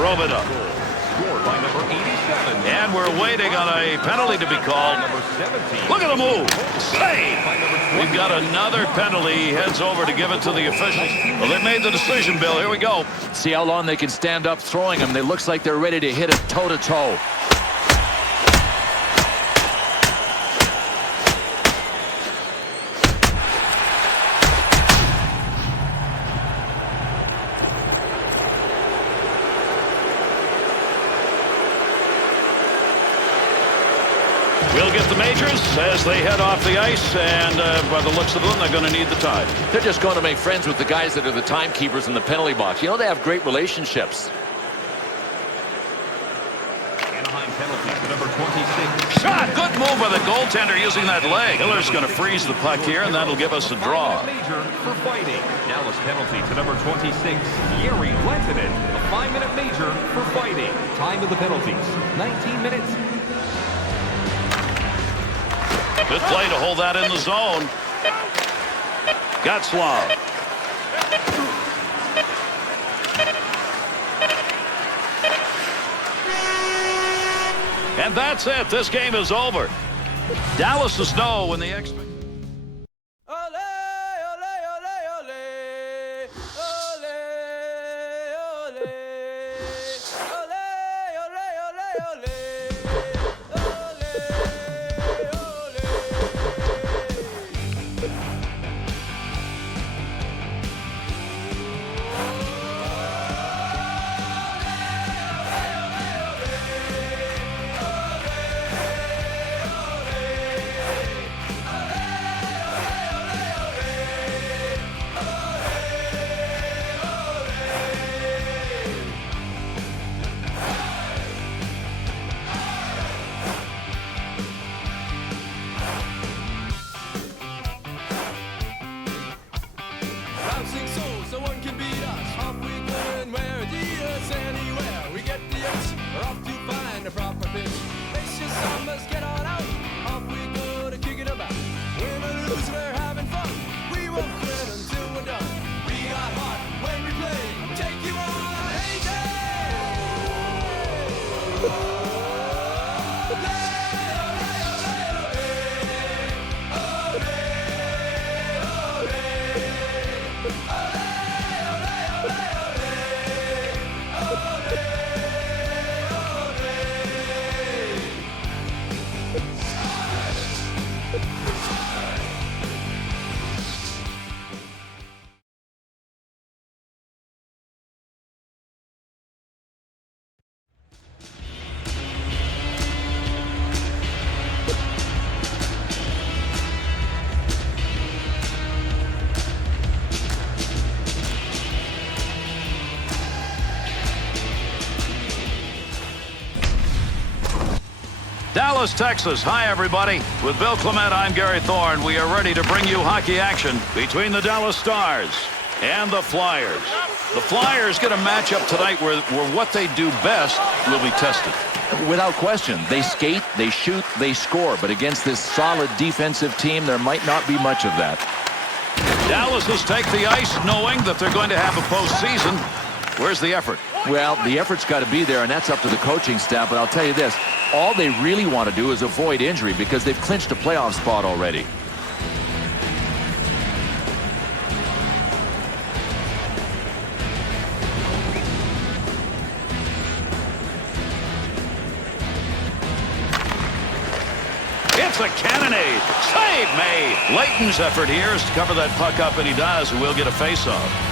Robideau. Scored by number 87. And we're waiting on a penalty to be called. Number 17. Look at the move. Save. We've got another penalty. He heads over to give it to the officials. Well, they made the decision, Bill. Here we go. See how long they can stand up throwing him. It looks like they're ready to hit it toe-to-toe. We'll get the majors as they head off the ice, and by the looks of them, they're going to need the time. They're just going to make friends with the guys that are the timekeepers in the penalty box. You know, they have great relationships. Anaheim penalty to number 26. Shot! Good move by the goaltender using that leg. Hiller's going to freeze the puck here, and that'll give us a draw. Major for fighting. Dallas penalty to number 26. Yuri Lentinen. A 5-minute major for fighting. Time of the penalties. 19 minutes. Good play to hold that in the zone. Getzlaf. And that's it. This game is over. Dallas is no when the expect. Dallas, Texas. Hi, everybody. With Bill Clement, I'm Gary Thorne. We are ready to bring you hockey action between the Dallas Stars and the Flyers. The Flyers get a matchup tonight where what they do best will be tested. Without question, they skate, they shoot, they score. But against this solid defensive team, there might not be much of that. Dallas has take the ice knowing that they're going to have a postseason. Where's the effort? Well, the effort's got to be there, and that's up to the coaching staff. But I'll tell you this, all they really want to do is avoid injury because they've clinched a playoff spot already. It's a cannonade. Save made. Leighton's effort here is to cover that puck up, and he does, and we'll get a face-off.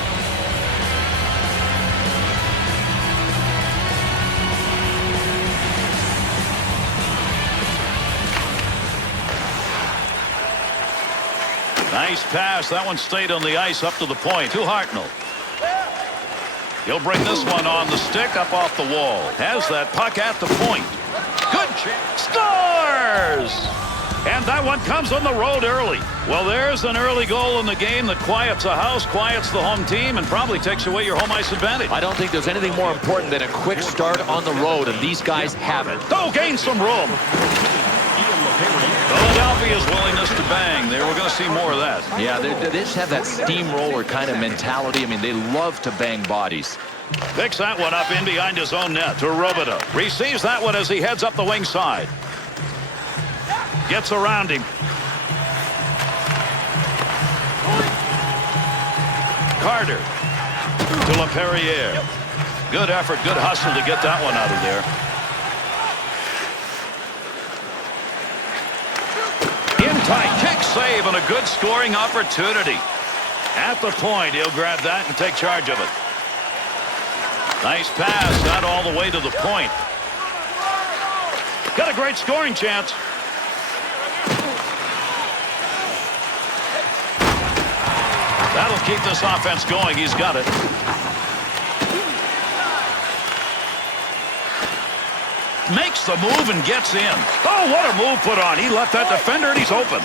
Nice pass. That one stayed on the ice up to the point. To Hartnell. He'll bring this one on the stick up off the wall. Has that puck at the point. Good chance. Scores! And that one comes on the road early. Well, there's an early goal in the game that quiets a house, quiets the home team, and probably takes away your home ice advantage. I don't think there's anything more important than a quick start on the road, and these guys have it. Oh, gain some room. Philadelphia's willingness to bang. We're going to see more of that. Yeah, they just have that steamroller kind of mentality. I mean, they love to bang bodies. Picks that one up in behind his own net to Robideau. Receives that one as he heads up the wing side. Gets around him. Carter to LaPerriere. Good effort, good hustle to get that one out of there. In tight, kick save and a good scoring opportunity. At the point, he'll grab that and take charge of it. Nice pass, not all the way to the point. Got a great scoring chance. That'll keep this offense going. He's got it. Makes the move and gets in. Oh, what a move put on. He left that defender and he's open.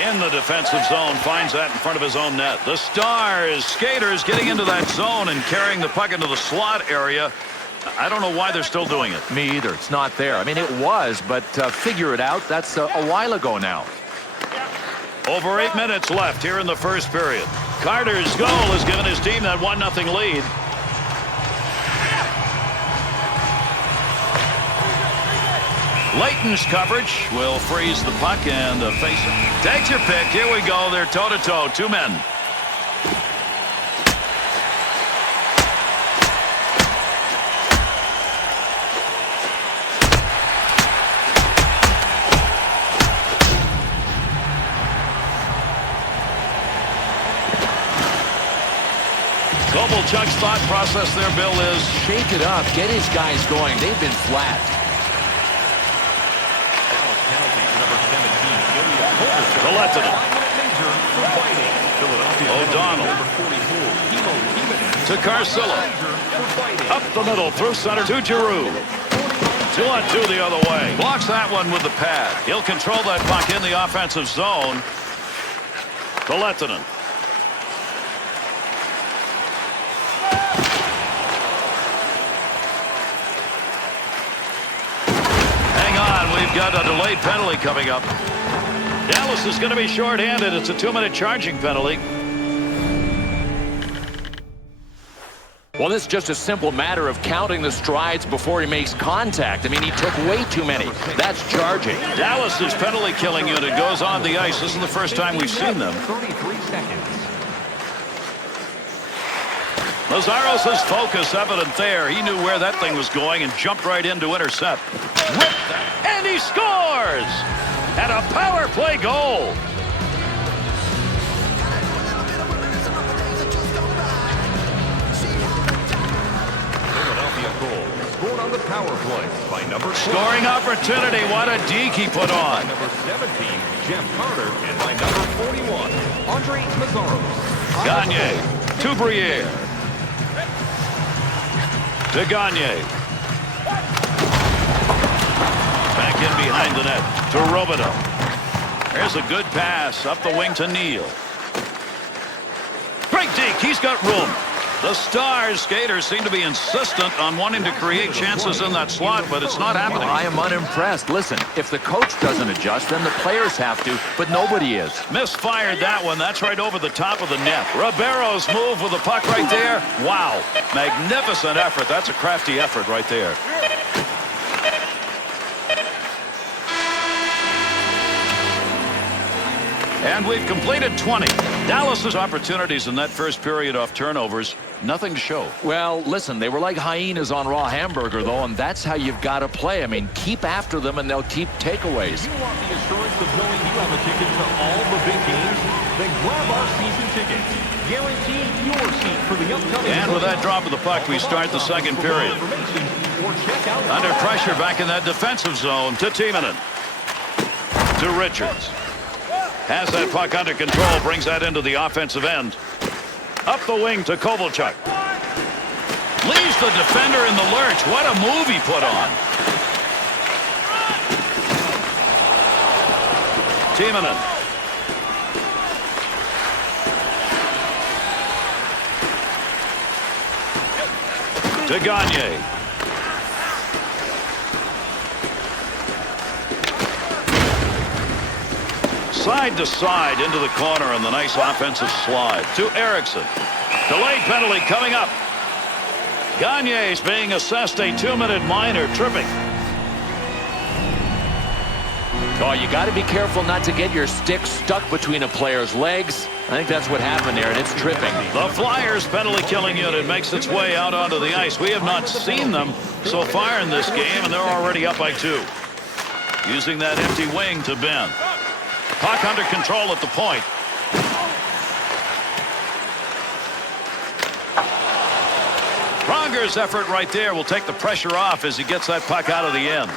In the defensive zone, finds that in front of his own net. The Stars skaters getting into that zone and carrying the puck into the slot area. I don't know why they're still doing it. Me either. It's not there. I mean, it was, but figure it out. That's a while ago now. Over 8 minutes left here in the first period. Carter's goal has given his team that 1-0 lead. Leighton's coverage will freeze the puck and face it. Take your pick. Here we go. They're toe-to-toe. Two men. Chuck's thought process there, Bill, is shake it up, get his guys going. They've been flat. Lieutenant. O'Donnell to Carcillo. Up the middle through center to Giroux. 2-on-2 the other way. Blocks that one with the pad. He'll control that puck in the offensive zone. To Lieutenant. We've got a delayed penalty coming up. Dallas is going to be shorthanded. It's a 2-minute charging penalty. Well, this is just a simple matter of counting the strides before he makes contact. I mean, he took way too many. That's charging. Dallas's penalty killing unit goes on the ice. This is the first time we've seen them. 33 seconds. Lazaros' focus evident there. He knew where that thing was going and jumped right in to intercept. Ripped that, and he scores! And a power play goal. Philadelphia goal scored on the power play by number 12. Scoring opportunity. What a deke he put on. By number 17, Jeff Carter, and by number 41, Andre Lazaros. Gagne to Briere. To Gagne. back in behind the net to Robideau. There's a good pass up the wing to Neal. Break deke. He's got room. The Stars skaters seem to be insistent on wanting to create chances in that slot, but it's not happening. I am unimpressed. Listen, if the coach doesn't adjust, then the players have to, but nobody is. Misfired that one. That's right over the top of the net. Ribeiro's move with the puck right there. Wow. Magnificent effort. That's a crafty effort right there. And we've completed 20. Dallas's opportunities in that first period off turnovers, nothing to show. Well, listen, they were like hyenas on raw hamburger, though, and that's how you've got to play. I mean, keep after them, and they'll keep takeaways. You want the assurance of knowing you have a ticket to all the big games? Then grab our season tickets. Guarantee your seat for the upcoming. And with that drop of the puck, we start the second period. Under pressure back in that defensive zone to Timonen. To Richards. Has that puck under control, brings that into the offensive end. Up the wing to Kovalchuk. Leaves the defender in the lurch. What a move he put on. Timonen. To Gagne. Side to side into the corner and the nice offensive slide to Eriksson. Delayed penalty coming up. Gagne's being assessed a 2-minute minor tripping. Oh, you got to be careful not to get your stick stuck between a player's legs. I think that's what happened there, and it's tripping. The Flyers penalty killing unit makes its way out onto the ice. We have not seen them so far in this game, and they're already up by 2. Using that empty wing to Ben. Puck under control at the point. Pronger's effort right there will take the pressure off as he gets that puck out of the end.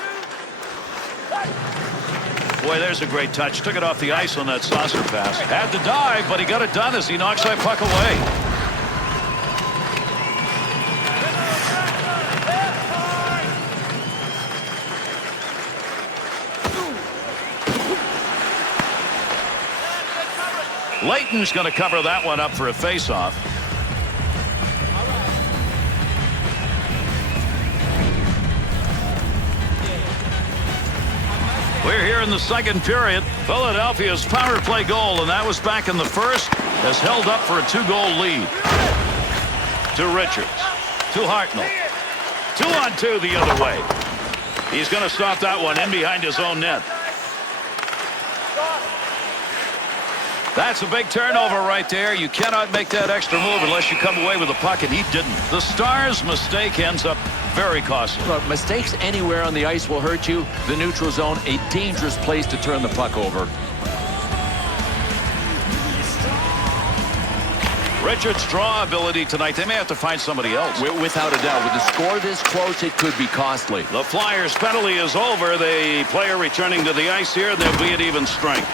Boy, there's a great touch. Took it off the ice on that saucer pass. Had to dive, but he got it done as he knocks that puck away. Layton's going to cover that one up for a faceoff. We're here in the second period. Philadelphia's power play goal, and that was back in the first, has held up for a 2-goal lead. To Richards. To Hartnell. 2-on-2 the other way. He's going to stop that one in behind his own net. That's a big turnover right there. You cannot make that extra move unless you come away with a puck, and he didn't. The Stars' mistake ends up very costly. Look, mistakes anywhere on the ice will hurt you. The neutral zone, a dangerous place to turn the puck over. Richards' draw ability tonight, they may have to find somebody else. Without a doubt. With the score this close, it could be costly. The Flyers' penalty is over. The player returning to the ice here, they'll be at even strength.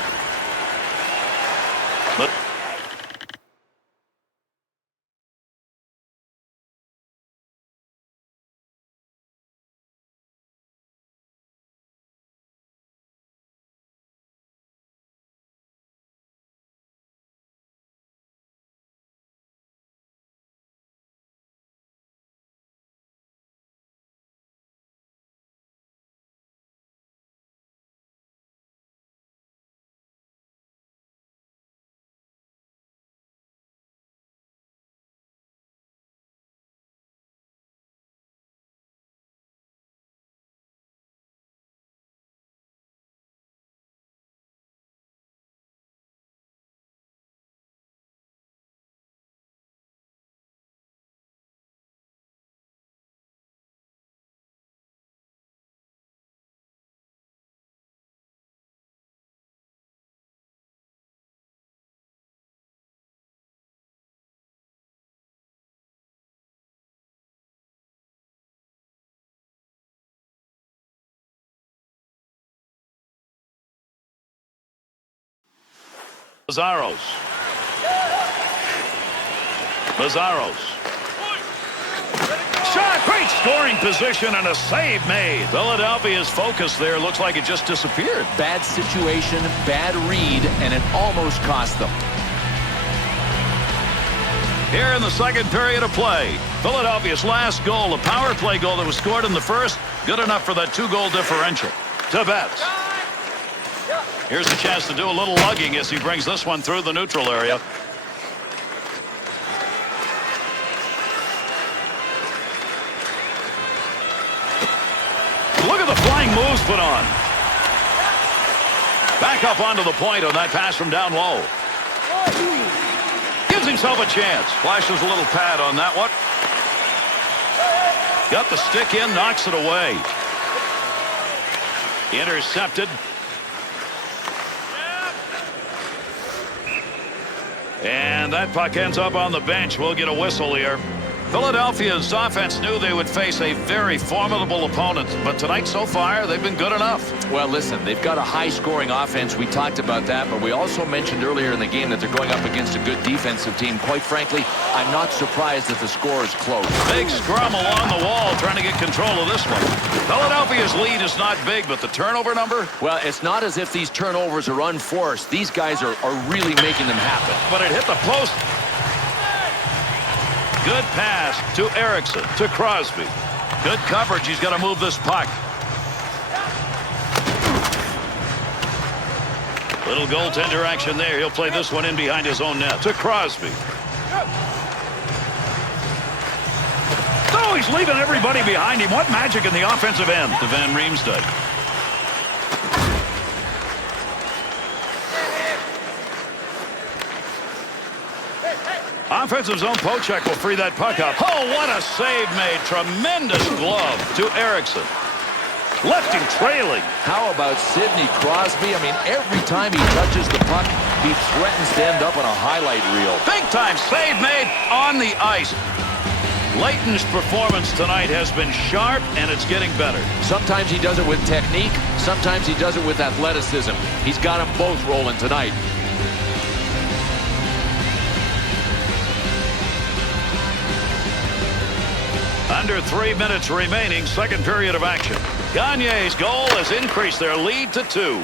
Mazzaros. Shot, great scoring position and a save made. Philadelphia's focus there looks like it just disappeared. Bad situation, bad read, and it almost cost them. Here in the second period of play, Philadelphia's last goal, a power play goal that was scored in the first, good enough for that 2-goal differential. To Betts. Here's a chance to do a little lugging as he brings this one through the neutral area. Look at the flying moves put on. Back up onto the point on that pass from down low. Gives himself a chance. Flashes a little pad on that one. Got the stick in, knocks it away. Intercepted. And that puck ends up on the bench. We'll get a whistle here. Philadelphia's offense knew they would face a very formidable opponent, but tonight so far they've been good enough. Well, listen, they've got a high-scoring offense. We talked about that, but we also mentioned earlier in the game that they're going up against a good defensive team. Quite frankly, I'm not surprised that the score is close. Big scrum along the wall trying to get control of this one. Philadelphia's lead is not big, but the turnover number? Well, it's not as if these turnovers are unforced. These guys are really making them happen. But it hit the post. Good pass to Erickson, to Crosby. Good coverage. He's got to move this puck. Little goaltender action there. He'll play this one in behind his own net. To Crosby. Oh, he's leaving everybody behind him. What magic in the offensive end to Van Riemsdyk. Offensive zone poke check will free that puck up. Oh, what a save made. Tremendous glove to Erickson. Left him trailing. How about Sidney Crosby? I mean, every time he touches the puck, he threatens to end up on a highlight reel. Big time save made on the ice. Leighton's performance tonight has been sharp, and it's getting better. Sometimes he does it with technique. Sometimes he does it with athleticism. He's got them both rolling tonight. Under 3 minutes remaining, second period of action. Gagne's goal has increased their lead to 2.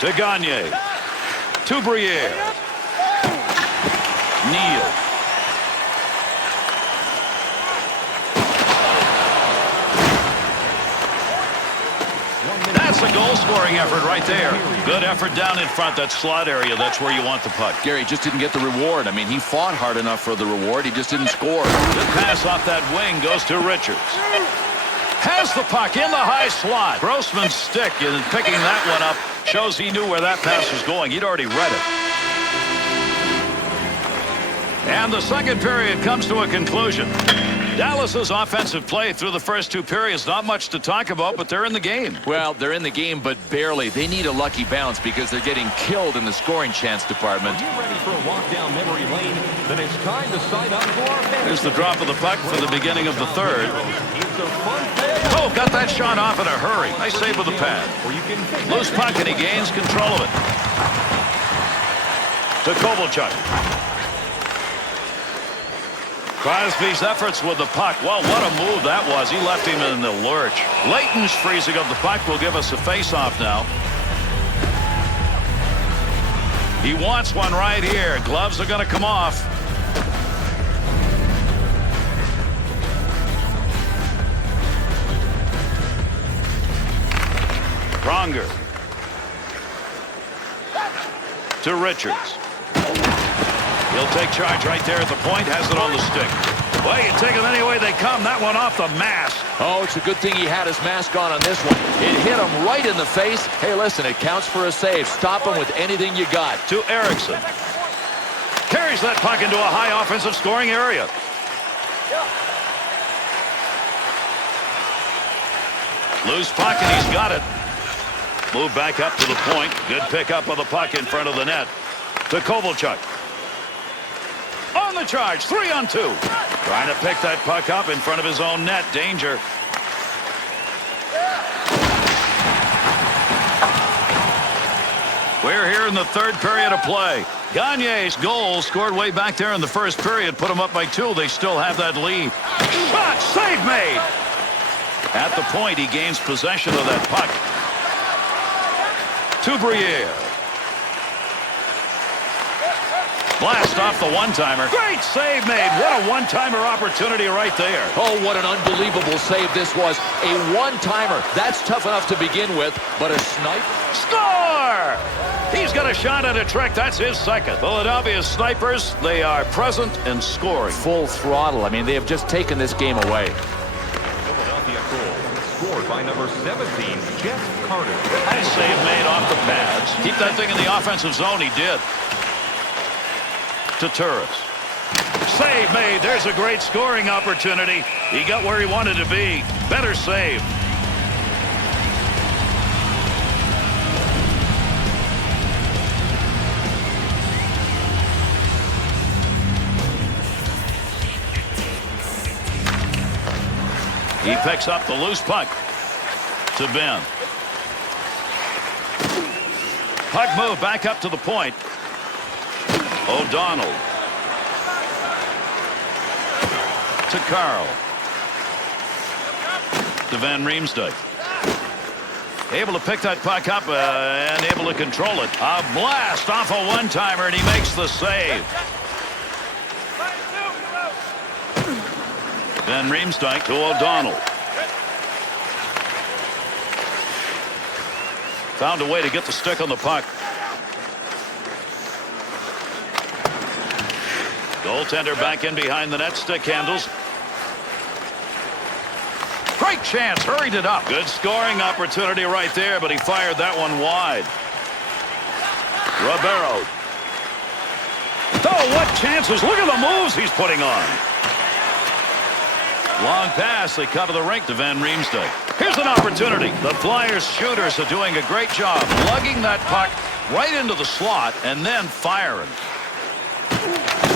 To Gagne. To Briere. Neal. That's a goal-scoring effort right there. Good effort down in front, that slot area. That's where you want the puck. Gary just didn't get the reward. I mean, he fought hard enough for the reward. He just didn't score. Good pass off that wing goes to Richards. Has the puck in the high slot. Grossman's stick in picking that one up shows he knew where that pass was going. He'd already read it. And the second period comes to a conclusion. Dallas's offensive play through the first 2 periods, not much to talk about, but they're in the game. Well, they're in the game, but barely. They need a lucky bounce because they're getting killed in the scoring chance department. Are you ready for a walk down memory lane? Then it's time to sign up for our fantasy. There's the drop of the puck for the beginning of the third. It's a fun thing. Oh, got that shot off in a hurry. Nice save with the pad. Loose puck, and he gains control of it. To Kovalchuk. Crosby's efforts with the puck. Well, what a move that was. He left him in the lurch. Leighton's freezing of the puck will give us a face-off now. He wants one right here. Gloves are going to come off. Pronger. To Richards. He'll take charge right there at the point. Has it on the stick. Well, you take them any way they come. That one off the mask. Oh, it's a good thing he had his mask on this one. It hit him right in the face. Hey, listen, it counts for a save. Stop him with anything you got. To Erickson. Carries that puck into a high offensive scoring area. Loose puck, and he's got it. Move back up to the point. Good pickup of the puck in front of the net. To Kovalchuk. On the charge, 3-on-2. Trying to pick that puck up in front of his own net. Danger. We're here in the third period of play. Gagne's goal scored way back there in the first period. Put them up by 2. They still have that lead. Shot. Save made. At the point, he gains possession of that puck. To Briere. Blast off the one-timer. Great save made. What a one-timer opportunity right there. Oh, what an unbelievable save this was. A one-timer. That's tough enough to begin with, but a snipe. Score! He's got a shot at a trick. That's his second. Philadelphia snipers, they are present and scoring. Full throttle. I mean, they have just taken this game away. Philadelphia goal scored by number 17, Jeff Carter. Nice save made off the pads. Keep that thing in the offensive zone. He did. To Turris. Save made. There's a great scoring opportunity. He got where he wanted to be. Better save. He picks up the loose puck to Ben. Puck move back up to the point. O'Donnell to Carl. To Van Riemsdyk. Able to pick that puck up and able to control it. A blast off a one-timer, and he makes the save. Van Riemsdyk to O'Donnell. Found a way to get the stick on the puck. Goaltender back in behind the net. Stick handles. Great chance. Hurried it up. Good scoring opportunity right there, but he fired that one wide. Ribeiro. Oh, what chances. Look at the moves he's putting on. Long pass. They cut to the rink to Van Riemsdyk. Here's an opportunity. The Flyers shooters are doing a great job lugging that puck right into the slot and then firing.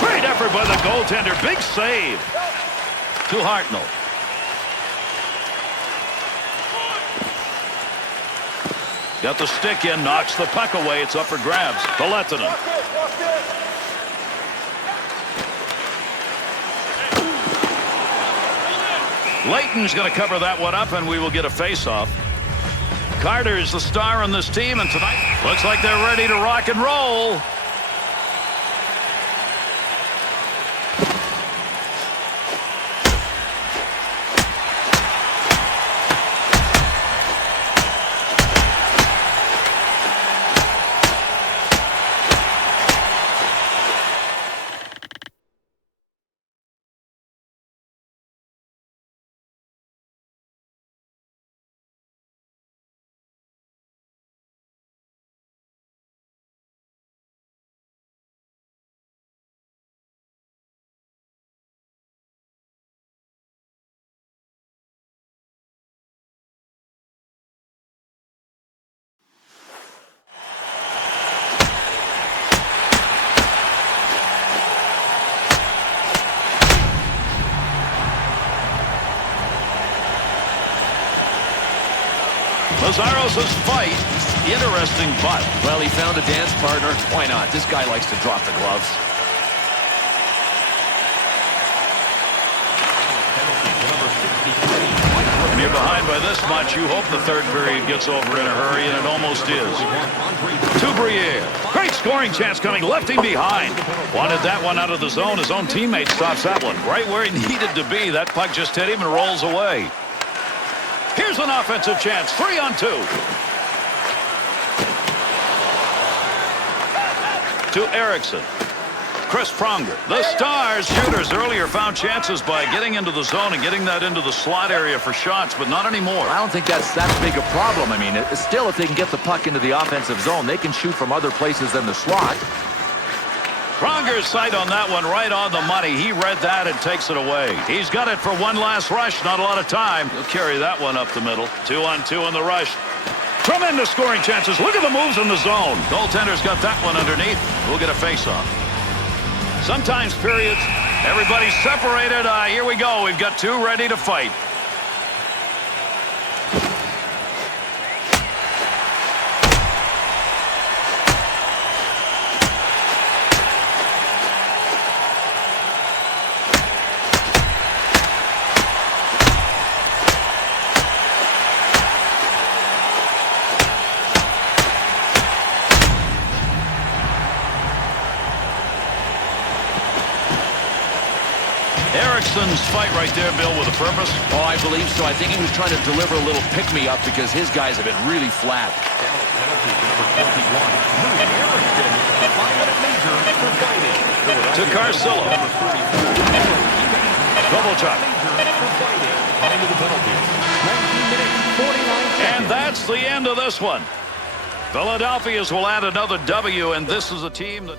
Great effort by the goaltender. Big save. To Hartnell. Got the stick in. Knocks the puck away. It's up for grabs. To Lehtinen. Leighton's going to cover that one up, and we will get a face-off. Carter's the star on this team, and tonight looks like they're ready to rock and roll. Lazaros's fight, interesting but. Well, he found a dance partner. Why not? This guy likes to drop the gloves. When you're behind by this much, you hope the third period gets over in a hurry, and it almost is. To Briere. Great scoring chance coming. Left him behind. Wanted that one out of the zone. His own teammate stops that one right where he needed to be. That puck just hit him and rolls away. Here's an offensive chance. 3-on-2. To Eriksson. Chris Pronger. The Stars shooters earlier found chances by getting into the zone and getting that into the slot area for shots, but not anymore. I don't think that's that big a problem. I mean, still, if they can get the puck into the offensive zone, they can shoot from other places than the slot. Pronger's sight on that one right on the money. He read that and takes it away. He's got it for one last rush. Not a lot of time. He'll carry that one up the middle. 2-on-2 in the rush. Tremendous scoring chances. Look at the moves in the zone. Goaltender's got that one underneath. We'll get a face-off. Sometimes periods, everybody's separated. Here we go. We've got two ready to fight. Ericsson's fight right there, Bill, with a purpose. Oh, I believe so. I think he was trying to deliver a little pick-me-up because his guys have been really flat. To Carcillo. Double chuck. And that's the end of this one. Philadelphia's will add another W, and this is a team that...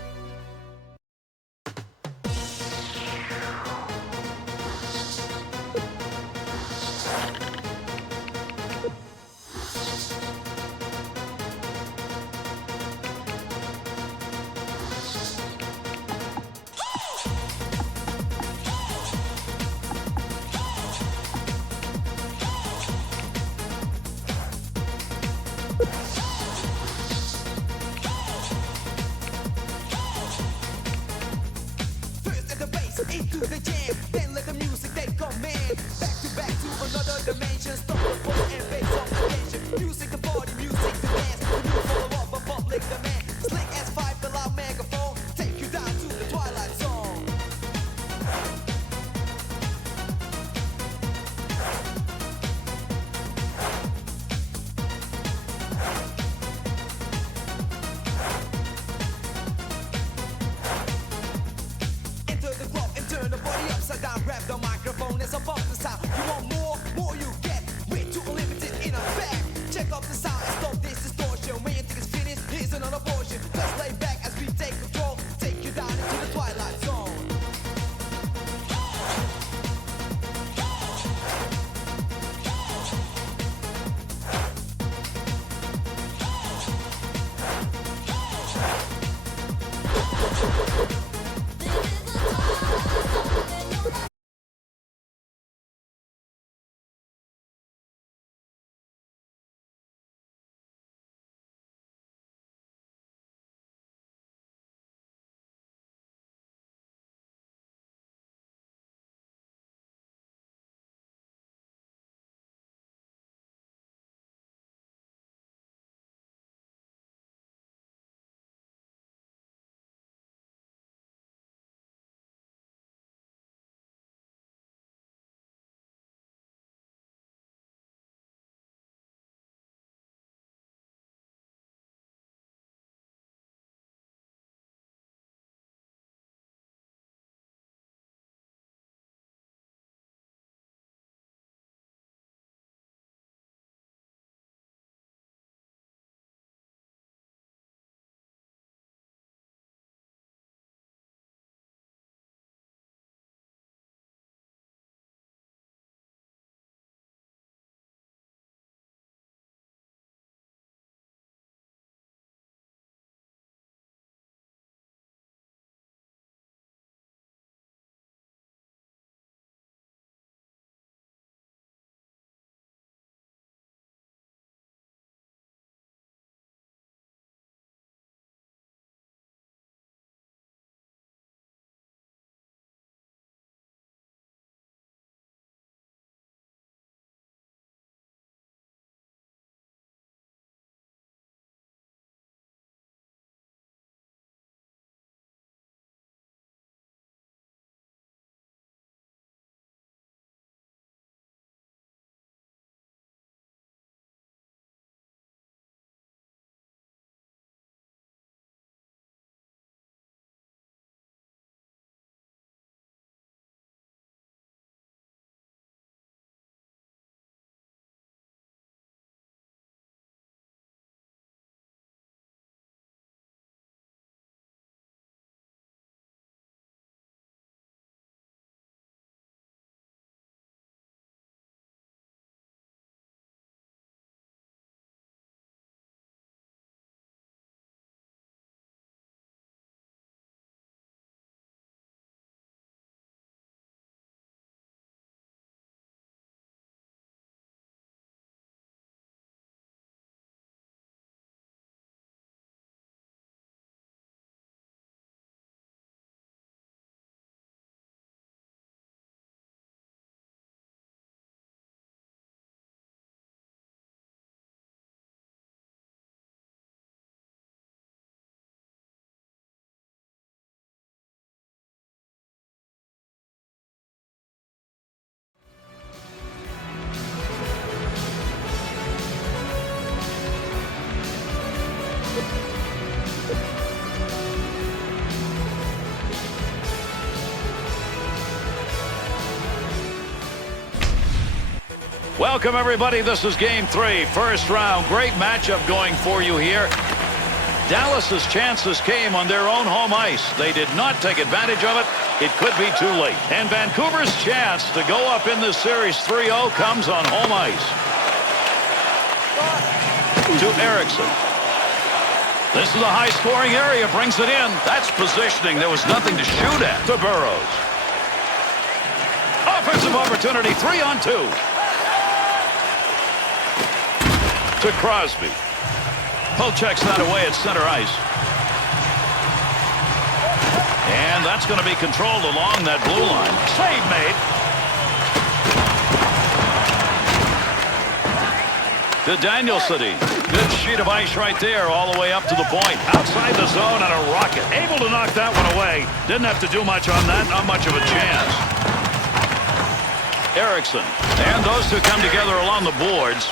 Welcome, everybody. This is Game 3, first round. Great matchup going for you here. Dallas's chances came on their own home ice. They did not take advantage of it. It could be too late. And Vancouver's chance to go up in this series 3-0 comes on home ice. To Eriksson. This is a high-scoring area. Brings it in. That's positioning. There was nothing to shoot at. To Burrows. Offensive opportunity. 3-on-2. To Crosby. Pull checks that away at center ice. And that's going to be controlled along that blue line. Save made. To Danielson. Good sheet of ice right there all the way up to the point. Outside the zone on a rocket. Able to knock that one away. Didn't have to do much on that. Not much of a chance. Eriksson. And those two come together along the boards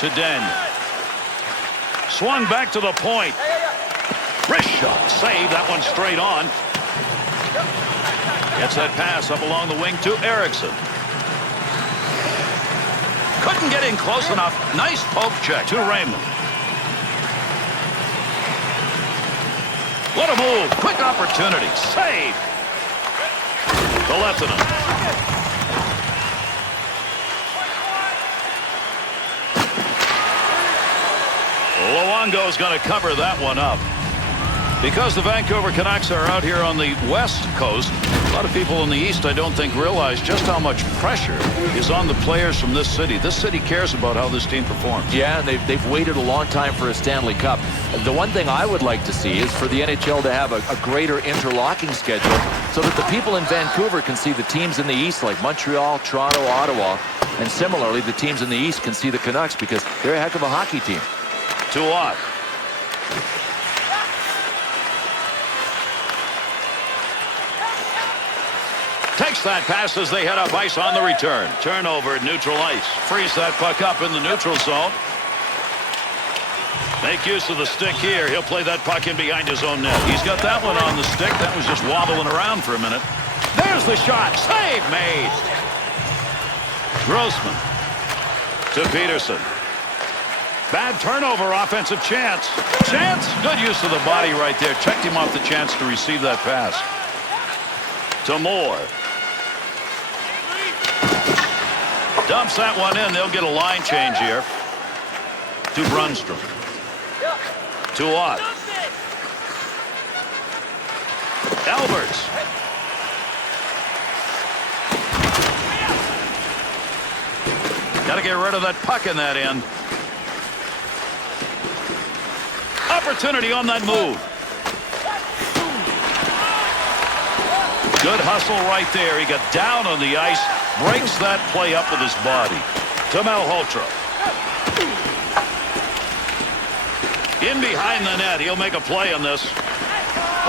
to Daniel. Swung back to the point. Wrist shot. Save that one straight on. Gets that pass up along the wing to Eriksson. Couldn't get in close enough. Nice poke check to Raymond. What a move. Quick opportunity. Save. The Lieutenant. Luongo's going to cover that one up. Because the Vancouver Canucks are out here on the West Coast, a lot of people in the East, I don't think, realize just how much pressure is on the players from this city. This city cares about how this team performs. Yeah, and they've waited a long time for a Stanley Cup. The one thing I would like to see is for the NHL to have a greater interlocking schedule so that the people in Vancouver can see the teams in the East like Montreal, Toronto, Ottawa, and similarly the teams in the East can see the Canucks because they're a heck of a hockey team. 2 off. Takes that pass as they head up ice on the return. Turnover at neutral ice. Frees that puck up in the neutral zone. Make use of the stick here. He'll play that puck in behind his own net. He's got that one on the stick. That was just wobbling around for a minute. There's the shot. Save made. Grossman to Peterson. Bad turnover, offensive chance. Chance. Good use of the body right there. Checked him off the chance to receive that pass. To Moore. Dumps that one in. They'll get a line change here. To Brunstrom. To Ott. Alberts. Got to get rid of that puck in that end. Opportunity on that move. Good hustle right there. He got down on the ice, breaks that play up with his body. To Malhotra. In behind the net. He'll make a play on this.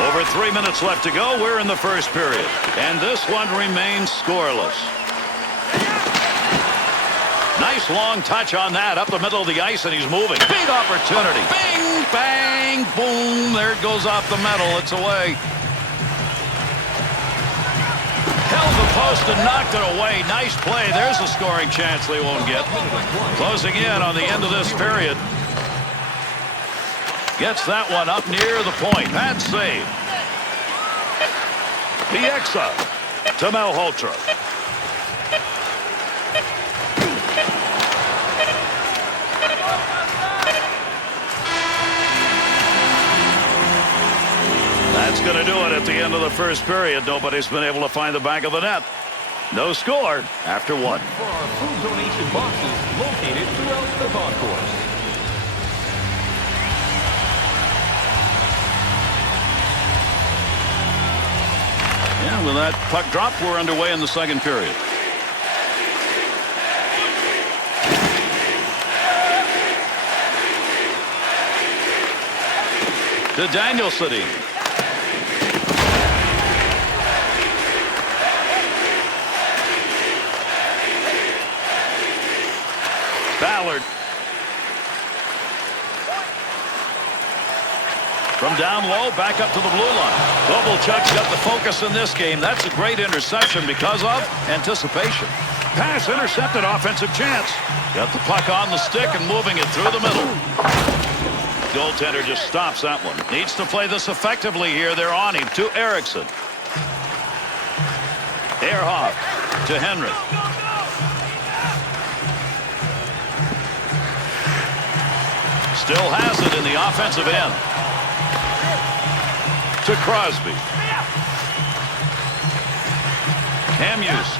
Over 3 minutes left to go. We're in the first period. And this one remains scoreless. Nice long touch on that. Up the middle of the ice, and he's moving. Big opportunity. Bing, bang, boom. There it goes off the metal. It's away. Held the post and knocked it away. Nice play. There's a scoring chance they won't get. Closing in on the end of this period. Gets that one up near the point. Bad save. Pieksa to Malhotra. That's going to do it at the end of the first period. Nobody's been able to find the back of the net. No score after 1. For our food donation boxes located throughout the concourse. Yeah, with that puck drop, we're underway in the second period. To Danielson. Ballard. From down low, back up to the blue line. Kovalchuk's got the focus in this game. That's a great interception because of anticipation. Pass intercepted, offensive chance. Got the puck on the stick and moving it through the middle. Goaltender just stops that one. Needs to play this effectively here. They're on him to Erickson. Ehrhoff to Henry. Still has it in the offensive end. To Crosby. Hughes.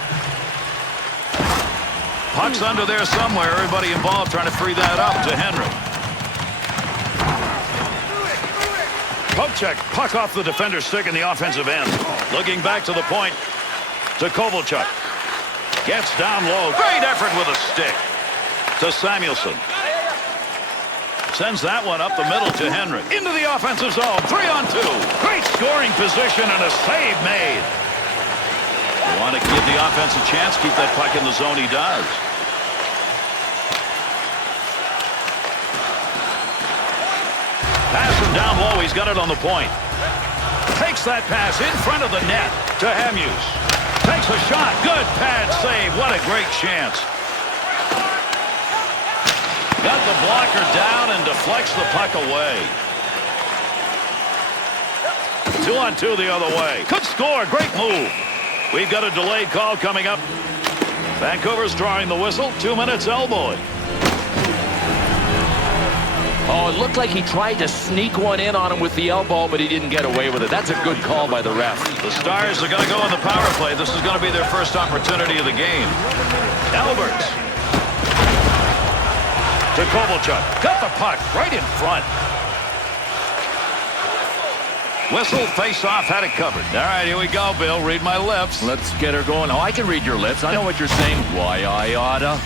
Puck's under there somewhere. Everybody involved trying to free that up to Henry. Poke check. Puck off the defender's stick in the offensive end. Looking back to the point to Kovalchuk. Gets down low. Great effort with a stick to Samuelson. Sends that one up the middle to Henry. Into the offensive zone. 3-on-2. Great scoring position and a save made. You want to give the offense a chance. Keep that puck in the zone. He does. Pass him down low. He's got it on the point. Takes that pass in front of the net to Hughes. Takes a shot. Good pad save. What a great chance. Got the blocker down and deflects the puck away. 2-on-2 the other way. Could score. Great move. We've got a delayed call coming up. Vancouver's drawing the whistle. 2 minutes elbowing. Oh, it looked like he tried to sneak one in on him with the elbow, but he didn't get away with it. That's a good call by the ref. The Stars are going to go in the power play. This is going to be their first opportunity of the game. Alberts. To Kovalchuk. Got the puck right in front. Whistle, face-off, had it covered. All right, here we go, Bill. Read my lips. Let's get her going. Oh, I can read your lips. I know what you're saying. Why, I oughta.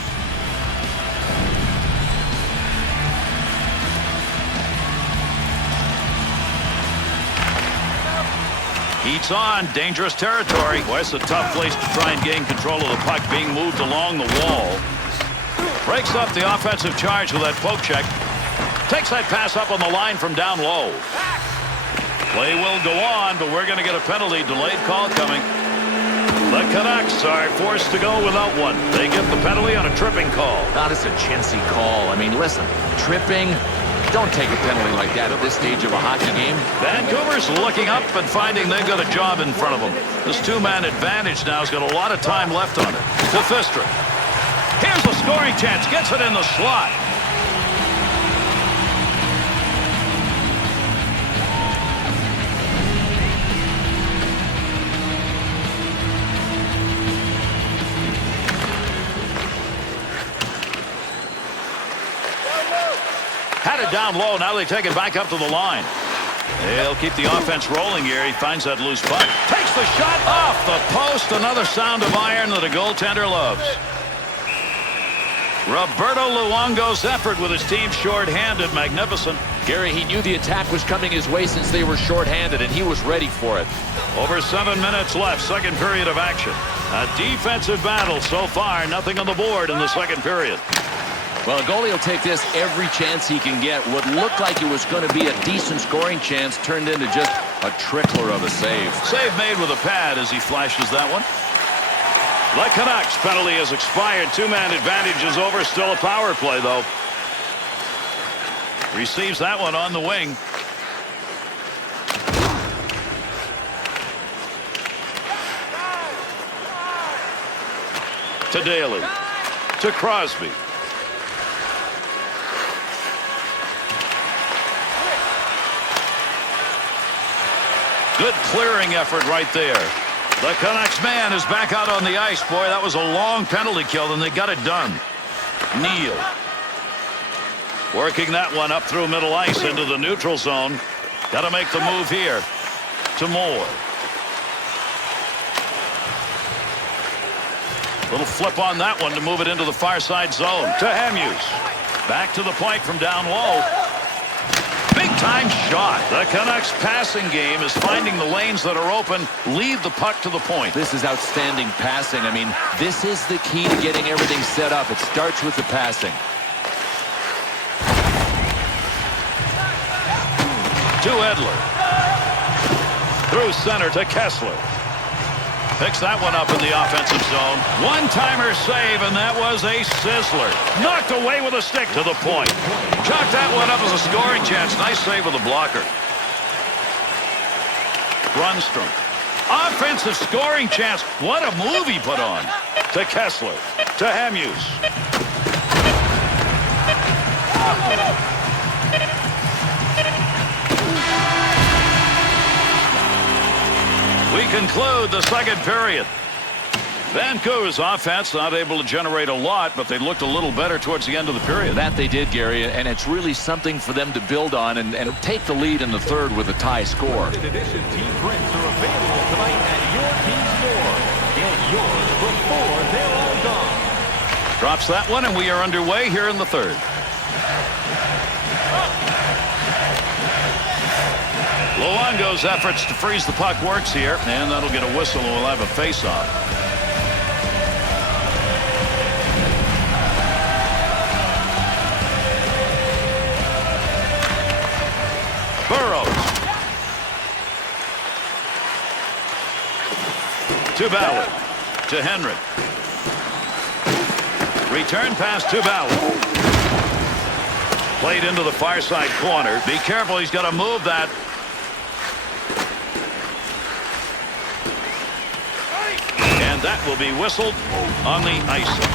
Heats on. Dangerous territory. Boy, it's a tough place to try and gain control of the puck being moved along the wall. Breaks up the offensive charge with that poke check. Takes that pass up on the line from down low. Play will go on, but we're going to get a penalty. Delayed call coming. The Canucks are forced to go without one. They get the penalty on a tripping call. Not as a chintzy call. I mean, listen, tripping. Don't take a penalty like that at this stage of a hockey game. Vancouver's looking up and finding they've got a job in front of them. This two-man advantage now has got a lot of time left on it. To Fister. Here's the scoring chance. Gets it in the slot. Had it down low. Now they take it back up to the line. They'll keep the offense rolling here. He finds that loose puck. Takes the shot off the post. Another sound of iron that a goaltender loves. Roberto Luongo's effort with his team short-handed. Magnificent. Gary, he knew the attack was coming his way since they were short-handed, and he was ready for it. Over 7 minutes left. Second period of action. A defensive battle so far. Nothing on the board in the second period. Well, a goalie will take this every chance he can get. What looked like it was going to be a decent scoring chance turned into just a trickler of a save. Save made with a pad as he flashes that one. The Canucks penalty has expired. Two-man advantage is over. Still a power play, though. Receives that one on the wing. To Daly. To Crosby. Good clearing effort right there. The Canucks man is back out on the ice. Boy, that was a long penalty kill, and they got it done. Neal. Working that one up through middle ice into the neutral zone. Got to make the move here. To Moore. Little flip on that one to move it into the far side zone. To Hughes. Back to the point from down low. Big-time shot. The Canucks passing game is finding the lanes that are open, lead the puck to the point. This is outstanding passing. I mean, this is the key to getting everything set up. It starts with the passing. To Edler. Through center to Kessler. Picks that one up in the offensive zone. One-timer save, and that was a sizzler. Knocked away with a stick to the point. Chalked that one up as a scoring chance. Nice save with the blocker. Grunstrom. Offensive scoring chance. What a move he put on. To Kessler. To Hemuse. We conclude the second period. Vancouver's offense not able to generate a lot, but they looked a little better towards the end of the period. That they did, Gary, and it's really something for them to build on and take the lead in the third with a tie score. Limited edition team drinks are available tonight at your team store. Get yours before they're all gone. Drops that one, and we are underway here in the third. Luongo's efforts to freeze the puck works here, and that'll get a whistle, and we'll have a face-off. Burrows. To Ballard. To Henry. Return pass to Ballard. Played into the far side corner. Be careful, he's got to move that. And that will be whistled on the icing.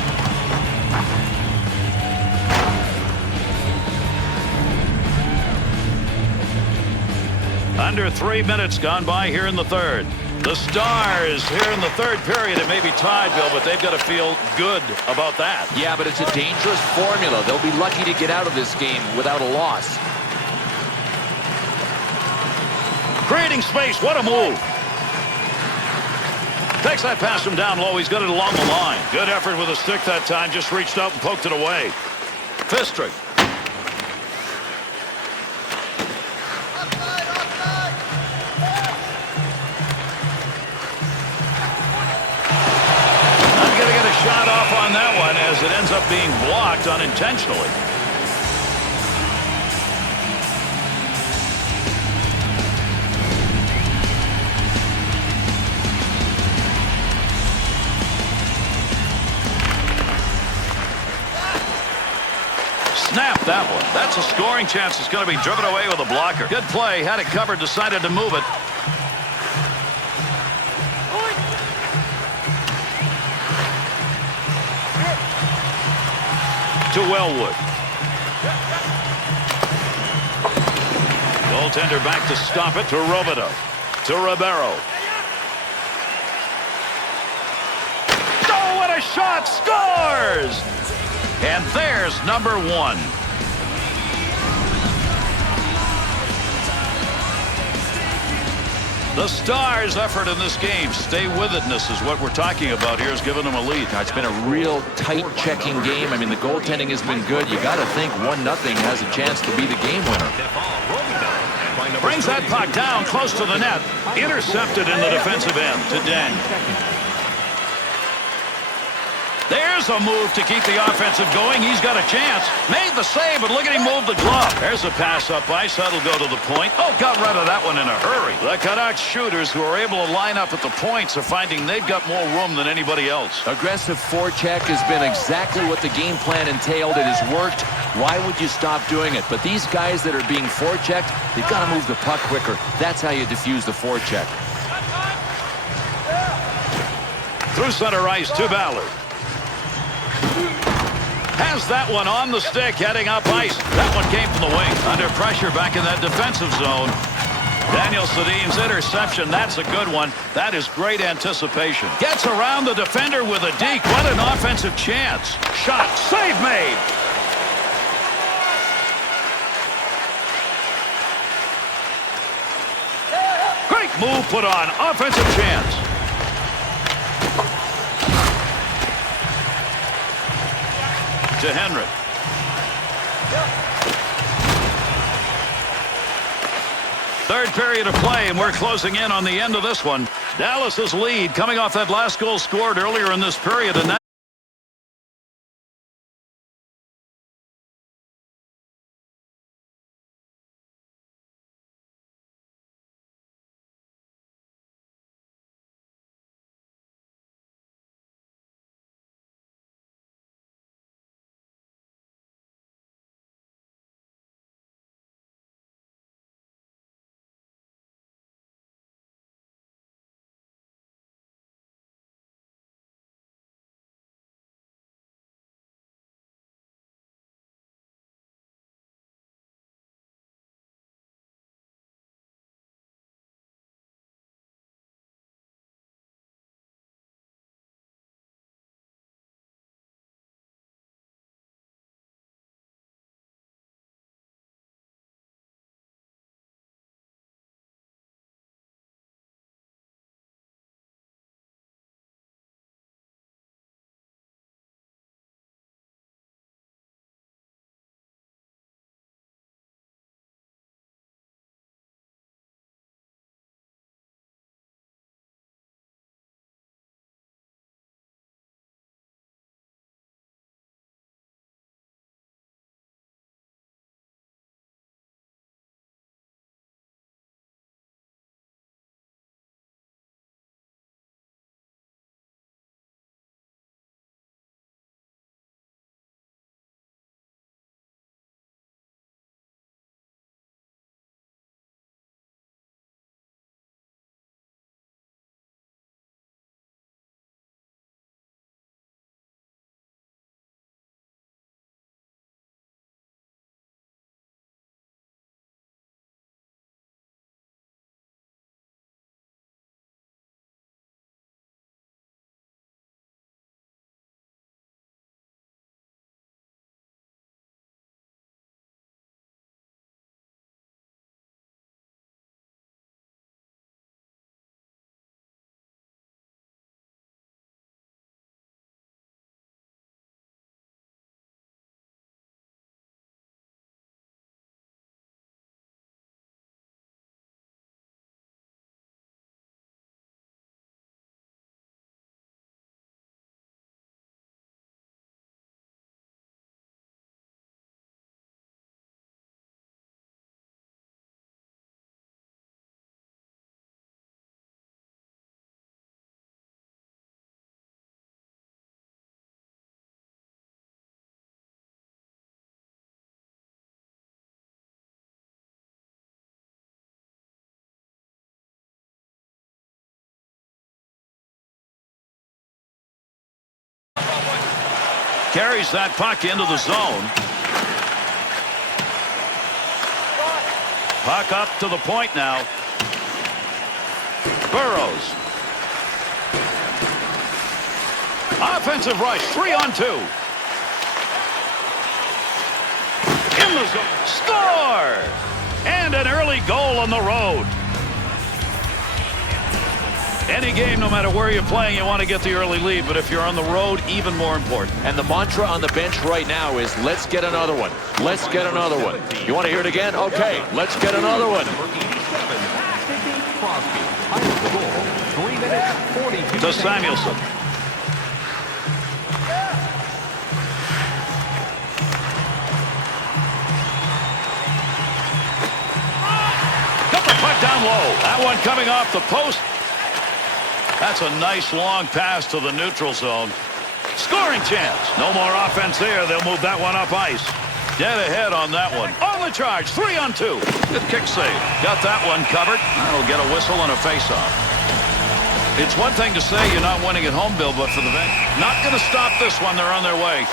Under 3 minutes gone by here in the third. The Stars here in the third period. It may be tied, Bill, but they've got to feel good about that. Yeah, but it's a dangerous formula. They'll be lucky to get out of this game without a loss. Creating space. What a move. Takes that pass from down low. He's got it along the line. Good effort with a stick that time. Just reached out and poked it away. Fistrick. Not going to get a shot off on that one as it ends up being blocked unintentionally. Snap that one. That's a scoring chance. It's going to be driven away with a blocker. Good play. Had it covered. Decided to move it. To Wellwood. Goaltender back to stop it. To Robideau. To Ribeiro. Oh, what a shot. Scores! And there's number one. The Stars' effort in this game, stay with itness is what we're talking about here, is giving them a lead. It's been a real tight checking game. I mean, the goaltending has been good. You got to think 1-0 has a chance to be the game winner. Brings that puck down close to the net. Intercepted in the defensive end to Daniel. There's a move to keep the offensive going. He's got a chance. Made the save, but look at him move the glove. There's a pass up ice. That'll go to the point. Oh, got rid of that one in a hurry. The Canucks shooters who are able to line up at the points are finding they've got more room than anybody else. Aggressive forecheck has been exactly what the game plan entailed. It has worked. Why would you stop doing it? But these guys that are being forechecked, they've got to move the puck quicker. That's how you defuse the forecheck. Through center ice to Ballard. Has that one on the stick, heading up ice. That one came from the wing. Under pressure back in that defensive zone. Daniel Sedin's interception, that's a good one. That is great anticipation. Gets around the defender with a deke. What an offensive chance. Shot, save made. Great move put on, offensive chance. To Henry. Third period of play, and we're closing in on the end of this one. Dallas's lead coming off that last goal scored earlier in this period, and that Carries that puck into the zone. Puck up to the point now. Burrows. Offensive rush, 3-on-2. In the zone. Score! And an early goal on the road. Any game, no matter where you're playing, you want to get the early lead, but if you're on the road, even more important. And the mantra on the bench right now is, let's get another one. Let's get another one. You want to hear it again? Okay, let's get another one. Number 87, Sidney Crosby. Time of the goal, 3 minutes, 42 To seconds. Samuelson. Got the puck down low. That one coming off the post. That's a nice long pass to the neutral zone. Scoring chance. No more offense there. They'll move that one up ice. Dead ahead on that one. On the charge. 3-on-2. Good kick save. Got that one covered. That'll get a whistle and a face-off. It's one thing to say you're not winning at home, Bill, but for the bench, not going to stop this one. They're on their way.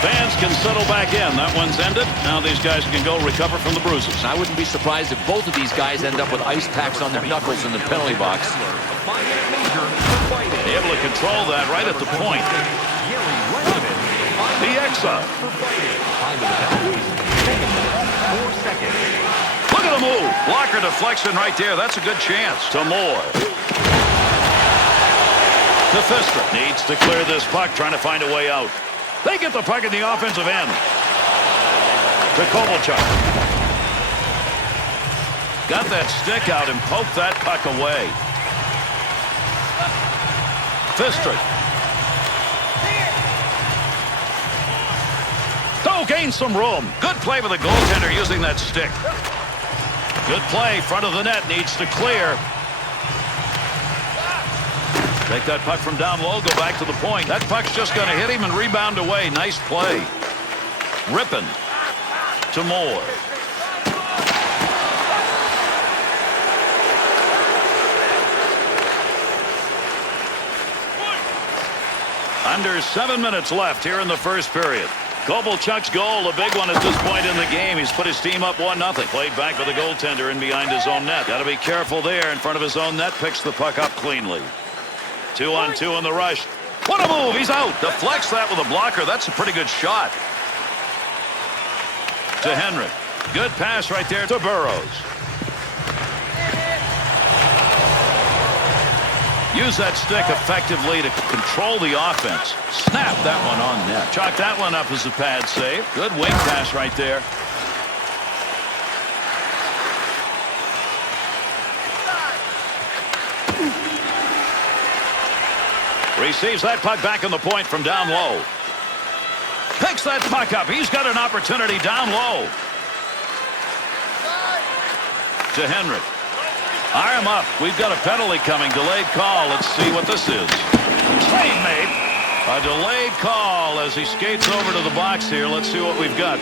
Fans can settle back in. That one's ended. Now these guys can go recover from the bruises. I wouldn't be surprised if both of these guys end up with ice packs on their knuckles in the penalty box. A 5-minute major for fighting. Able to control that right at the point. The Exa. For fighting. Time of the penalties, 7 minutes, 4 seconds. Look at the move. Blocker deflection right there. That's a good chance. To Moore. To Fister. Needs to clear this puck, trying to find a way out. They get the puck in the offensive end. To Kovalchuk. Got that stick out and poked that puck away. Fister. Oh, gains some room. Good play with the goaltender using that stick. Good play. Front of the net needs to clear. Take that puck from down low, go back to the point. That puck's just going to hit him and rebound away. Nice play. Rippin to Moore. Under 7 minutes left here in the first period. Kovalchuk's goal, a big one at this point in the game. He's put his team up 1-0. Played back with the goaltender in behind his own net. Got to be careful there in front of his own net. Picks the puck up cleanly. 2-on-2 in the rush. What a move. He's out. Deflects that with a blocker. That's a pretty good shot. To Henry. Good pass right there to Burrows. Use that stick effectively to control the offense. Snap that one on net. Chalk that one up as a pad save. Good wing pass right there. Receives that puck back on the point from down low. Picks that puck up. He's got an opportunity down low. To Henry. Arm up. We've got a penalty coming. Delayed call. Let's see what this is. Save made. A delayed call as he skates over to the box here. Let's see what we've got.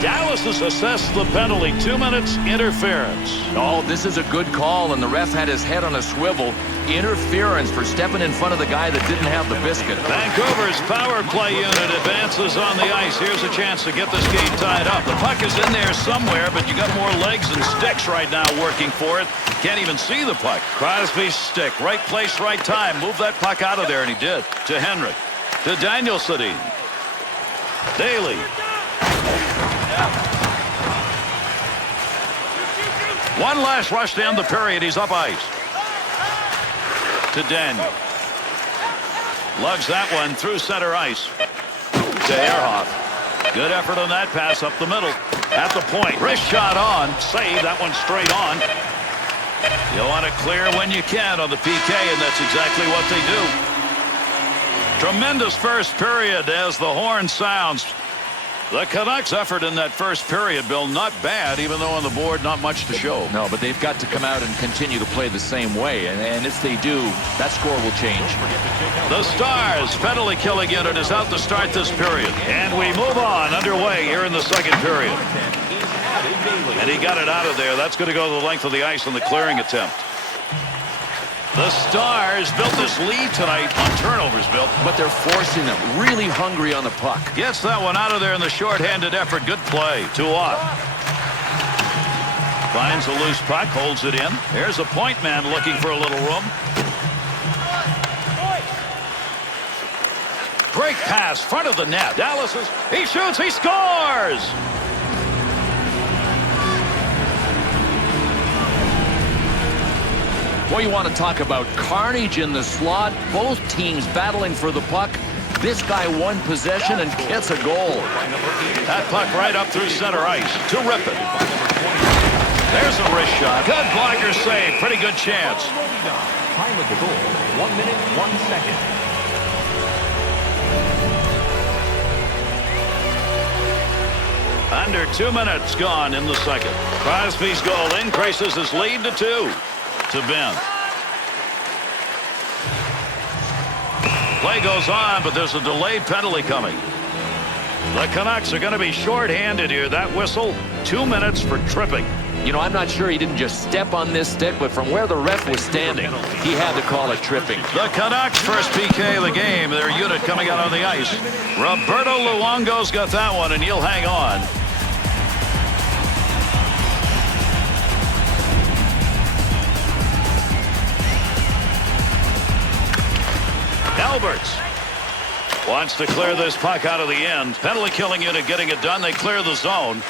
Dallas has assessed the penalty. 2 minutes interference. Oh, this is a good call, and the ref had his head on a swivel. Interference for stepping in front of the guy that didn't have the biscuit. Vancouver's power play unit advances on the ice. Here's a chance to get this game tied up. The puck is in there somewhere, but you got more legs and sticks right now working for it. Can't even see the puck. Crosby's stick. Right place, right time. Move that puck out of there, and he did. To Henry. To Danielson. Daly. One last rush to end the period. He's up ice. To Daniel. Lugs that one through center ice. To Ehrhoff. Good effort on that pass up the middle. At the point. Wrist shot on. Save. That one straight on. You want to clear when you can on the PK, and that's exactly what they do. Tremendous first period as the horn sounds. The Canucks' effort in that first period, Bill, not bad, even though on the board not much to show. No, but they've got to come out and continue to play the same way, and if they do, that score will change. The Stars' penalty killing unit is out to start this period, and we move on underway here in the second period. And he got it out of there. That's going to go the length of the ice on the clearing attempt. The Stars built this lead tonight on turnovers, Bill. But they're forcing them, really hungry on the puck. Gets that one out of there in the shorthanded effort. Good play. 2 off. Finds a loose puck, holds it in. Here's a point man looking for a little room. Great pass, front of the net. Dallas is, he shoots, he scores! Boy, you want to talk about carnage in the slot. Both teams battling for the puck. This guy won possession and gets a goal. That puck right up through center ice to rip it. There's a wrist shot. Good blocker save. Pretty good chance. Time of the goal, 1 minute, 1 second. Under 2 minutes gone in the second. Crosby's goal increases his lead to 2. To Ben. Play goes on, but there's a delayed penalty coming. The Canucks are going to be short-handed here. That whistle, 2 minutes for tripping. You know, I'm not sure he didn't just step on this stick, but from where the ref was standing, he had to call it tripping. The Canucks' first PK of the game. Their unit coming out on the ice. Roberto Luongo's got that one, and he'll hang on. Alberts wants to clear this puck out of the end. Penalty killing unit getting it done. They clear the zone.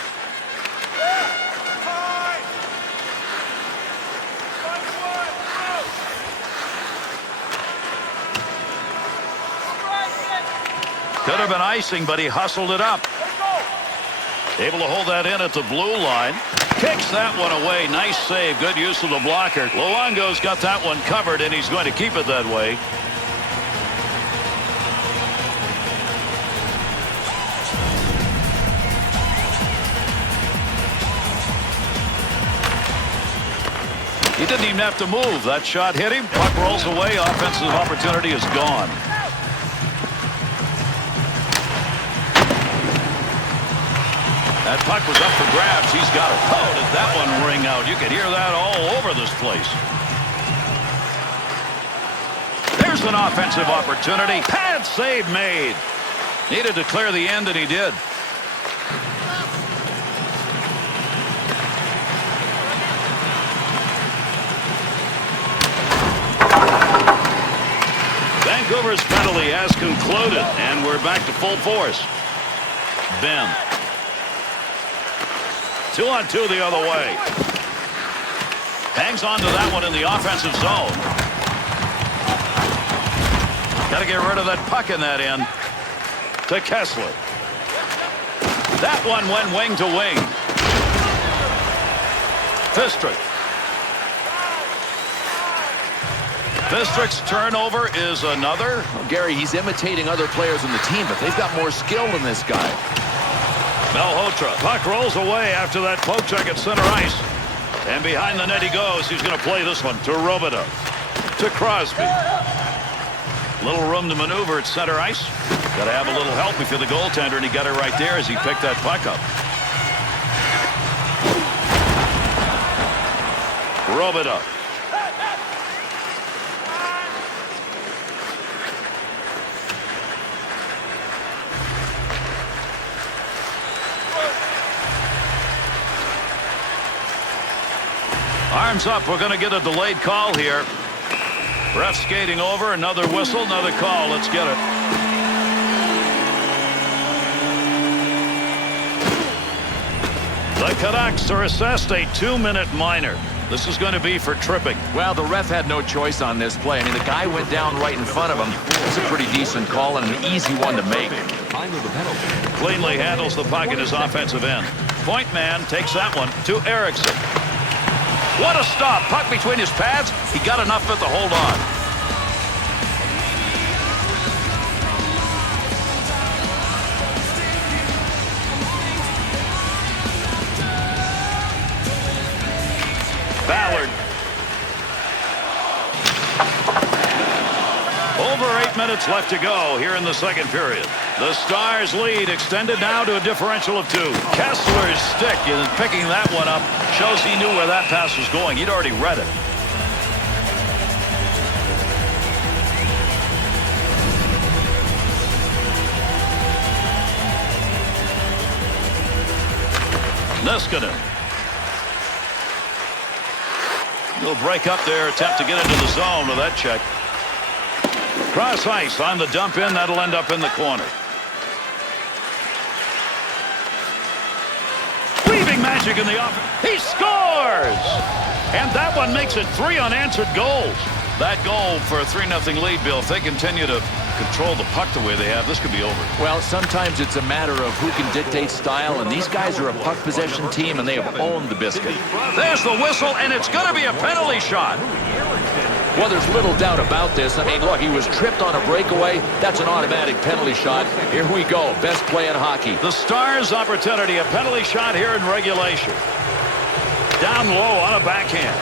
Could have been icing, but he hustled it up. Able to hold that in at the blue line. Kicks that one away. Nice save. Good use of the blocker. Luongo's got that one covered, and he's going to keep it that way. He didn't even have to move. That shot hit him. Puck rolls away. Offensive opportunity is gone. That puck was up for grabs. He's got it. Oh, did that one ring out? You could hear that all over this place. There's an offensive opportunity. Pad save made. Needed to clear the end, and he did. Vancouver's penalty has concluded, and we're back to full force. Ben. 2-on-2 the other way. Hangs on to that one in the offensive zone. Got to get rid of that puck in that end. To Kessler. That one went wing to wing. Fistrick. Fistrick's turnover is another. Well, Gary, he's imitating other players on the team, but they've got more skill than this guy. Malhotra. Puck rolls away after that poke check at center ice. And behind the net he goes. He's going to play this one to Robidoux. To Crosby. Little room to maneuver at center ice. Got to have a little help if you're the goaltender, and he got it right there as he picked that puck up. Robidoux. Arms up. We're going to get a delayed call here. Ref skating over. Another whistle. Another call. Let's get it. The Canucks are assessed a 2-minute minor. This is going to be for tripping. Well, the ref had no choice on this play. I mean, the guy went down right in front of him. It's a pretty decent call and an easy one to make. Time of the penalty. Cleanly handles the puck in his offensive end. Point man takes that one to Erickson. What a stop. Puck between his pads. He got enough of it to hold on. minutes left to go here in the second period. The Stars lead extended now to a differential of 2. Kessler's stick in picking that one up shows he knew where that pass was going. He'd already read it. Niskanen. He'll break up there, attempt to get into the zone with that check. Cross ice on the dump in. That'll end up in the corner. Weaving magic in the offense. He scores! And that one makes it 3 unanswered goals. That goal for a 3-0 lead, Bill. If they continue to control the puck the way they have, this could be over. Well, sometimes it's a matter of who can dictate style, and these guys are a puck possession team, and they have owned the biscuit. There's the whistle, and it's going to be a penalty shot. Well, there's little doubt about this. I mean, look, he was tripped on a breakaway. That's an automatic penalty shot. Here we go. Best play in hockey. The Stars' opportunity, a penalty shot here in regulation. Down low on a backhand.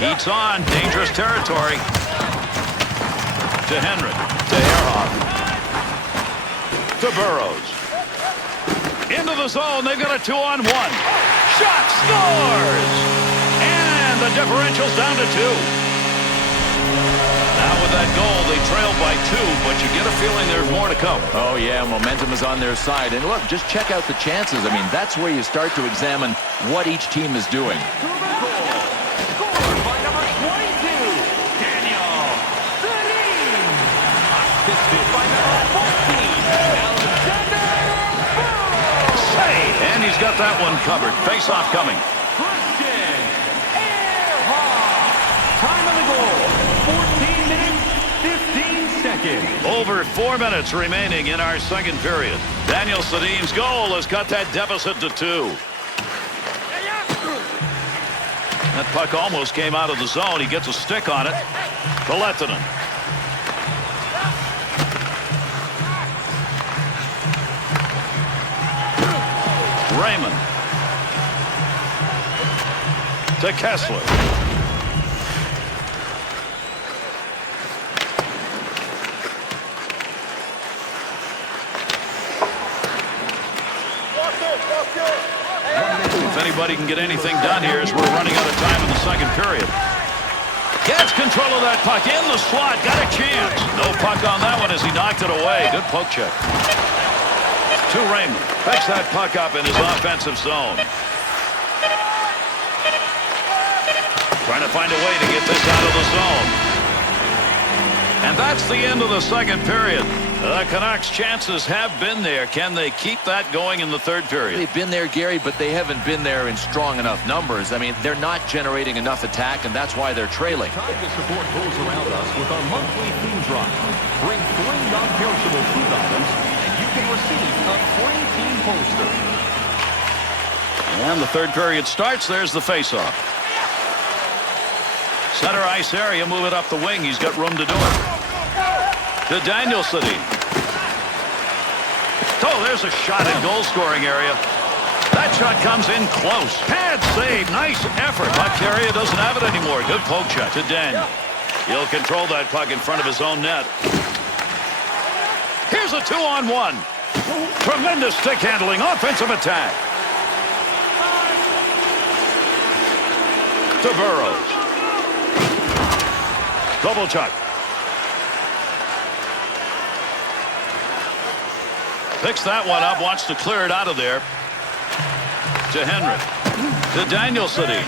Eats on. Dangerous territory. To Henry. To Ehrhoff. To Burrows. Into the zone. They've got a 2-on-1. Shot. Scores! And the differential's down to 2. Now with that goal, they trail by 2, but you get a feeling there's more to come. Oh, yeah, momentum is on their side. And look, just check out the chances. I mean, that's where you start to examine what each team is doing. And he's got that one covered. Face-off coming. Time of the goal, 14 minutes, 15 seconds. Over 4 minutes remaining in our second period. Daniel Sedin's goal has cut that deficit to 2. That puck almost came out of the zone. He gets a stick on it. To Lehtinen. Raymond. To Kessler. If anybody can get anything done here as we're running out of time in the second period. Gets control of that puck in the slot. Got a chance. No puck on that one as he knocked it away. Good poke check. To Raymond. Picks that puck up in his offensive zone. Trying to find a way to get this out of the zone. And that's the end of the second period. The Canucks' chances have been there. Can they keep that going in the third period? They've been there, Gary, but they haven't been there in strong enough numbers. I mean, they're not generating enough attack, and that's why they're trailing. Time to support those around us with our monthly food drive. Bring 3 non-perishable food items, and you can receive a free team poster. And the third period starts. There's the faceoff. Center ice area, move it up the wing. He's got room to do it. To Daniel Sedin. Oh, there's a shot in goal-scoring area. That shot comes in close. Pad save. Nice effort. Puck carrier doesn't have it anymore. Good poke check to Daniel. He'll control that puck in front of his own net. Here's a 2-on-1. Tremendous stick handling. Offensive attack. To Burrows. Kovalchuk. Picks that one up, wants to clear it out of there. To Henry. To Daniel Sedin.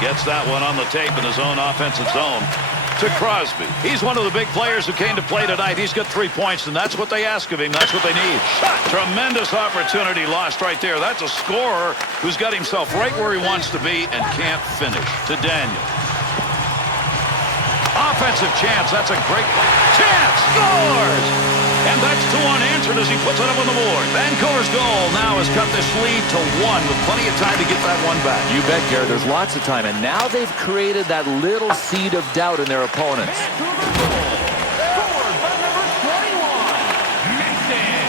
Gets that one on the tape in his own offensive zone. To Crosby. He's one of the big players who came to play tonight. He's got 3 points, and that's what they ask of him. That's what they need. Shot. Tremendous opportunity lost right there. That's a scorer who's got himself right where he wants to be and can't finish. To Daniel. Offensive chance. That's a great chance. Scores! And that's 2 unanswered as he puts it up on the board. Vancouver's goal now has cut this lead to 1 with plenty of time to get that one back. You bet, Gary. There's lots of time. And now they've created that little seed of doubt in their opponents. Scored by number 21, Mason.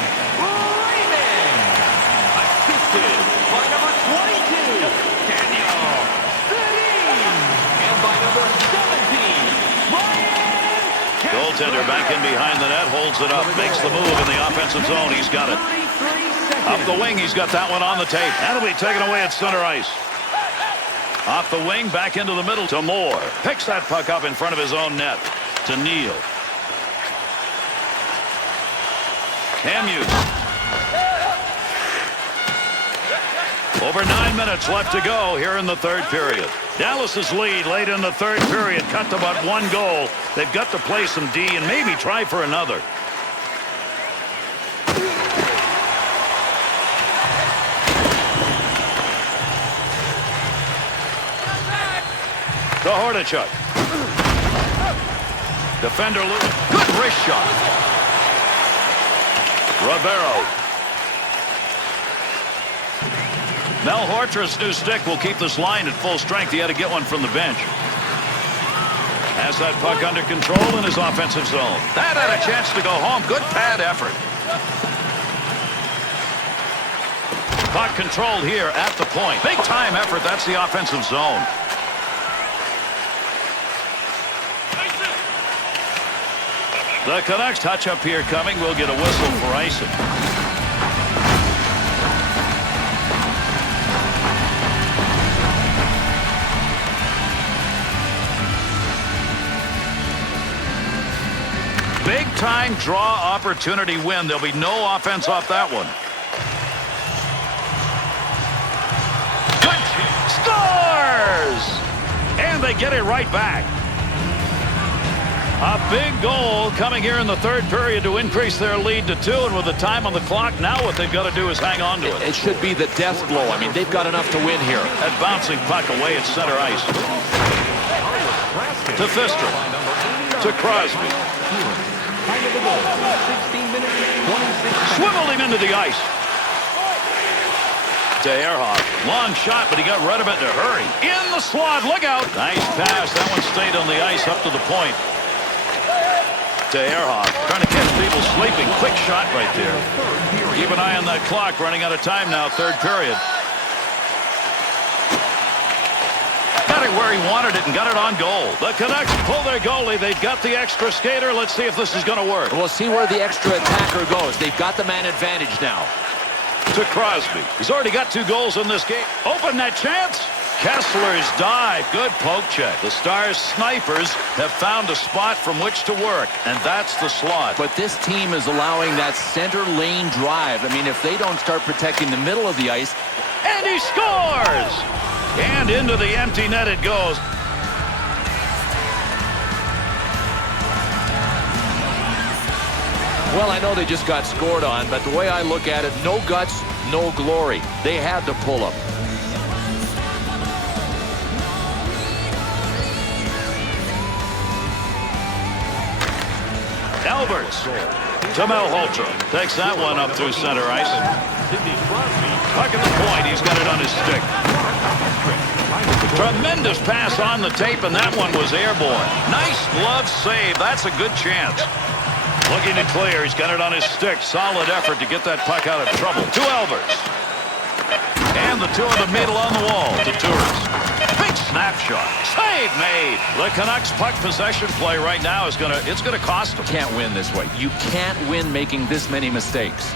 goaltender back in behind the net, holds it up, makes the move in the offensive zone. He's got it. Up the wing, he's got that one on the tape. That'll be taken away at center ice. Off the wing, back into the middle to Moore. Picks that puck up in front of his own net to Neal. Hemuse. Over 9 minutes left to go here in the third period. Dallas's lead late in the third period cut to about 1 goal. They've got to play some D and maybe try for another. To Hordichuk. Defender loose. Good wrist shot. Ribeiro. Mel Hortra's new stick will keep this line at full strength. He had to get one from the bench. Has that puck under control in his offensive zone. That had a chance to go home. Good pad effort. Puck controlled here at the point. Big time effort. That's the offensive zone. The Canucks touch up here coming. We'll get a whistle for icing. Big time draw opportunity win. There'll be no offense off that one. Good. Scores! And they get it right back. A big goal coming here in the third period to increase their lead to 2. And with the time on the clock, now what they've got to do is hang on to it. It should be the death blow. I mean, they've got enough to win here. That bouncing puck away at center ice. To Fister. To Crosby. Swiveled him into the ice. To Ehrhoff. Long shot, but he got rid of it in a hurry. In the slot. Look out. Nice pass. That one stayed on the ice up to the point. To Ehrhoff. Trying to catch people sleeping. Quick shot right there. Keep an eye on that clock. Running out of time now. Third period. Got it where he wanted it and got it on goal. The Canucks pull their goalie. They've got the extra skater. Let's see if this is going to work. We'll see where the extra attacker goes. They've got the man advantage now. To Crosby. He's already got 2 goals in this game. Open that chance. Kessler's dive. Good poke check. The Stars snipers have found a spot from which to work, and that's the slot. But this team is allowing that center lane drive. I mean, if they don't start protecting the middle of the ice. And he scores! And into the empty net it goes. Well, I know they just got scored on, but the way I look at it, no guts, no glory. They had to pull up. Alberts to Malhotra. Takes that one up through center ice. Sidney Crosby. Puck at the point. He's got it on his stick. Tremendous pass on the tape, and that one was airborne. Nice glove save. That's a good chance. Looking to clear. He's got it on his stick. Solid effort to get that puck out of trouble. To Alberts. And the 2 of the middle on the wall to Tourist. Big snapshot. Save made. The Canucks puck possession play right now is gonna cost them. Can't win this way. You can't win making this many mistakes.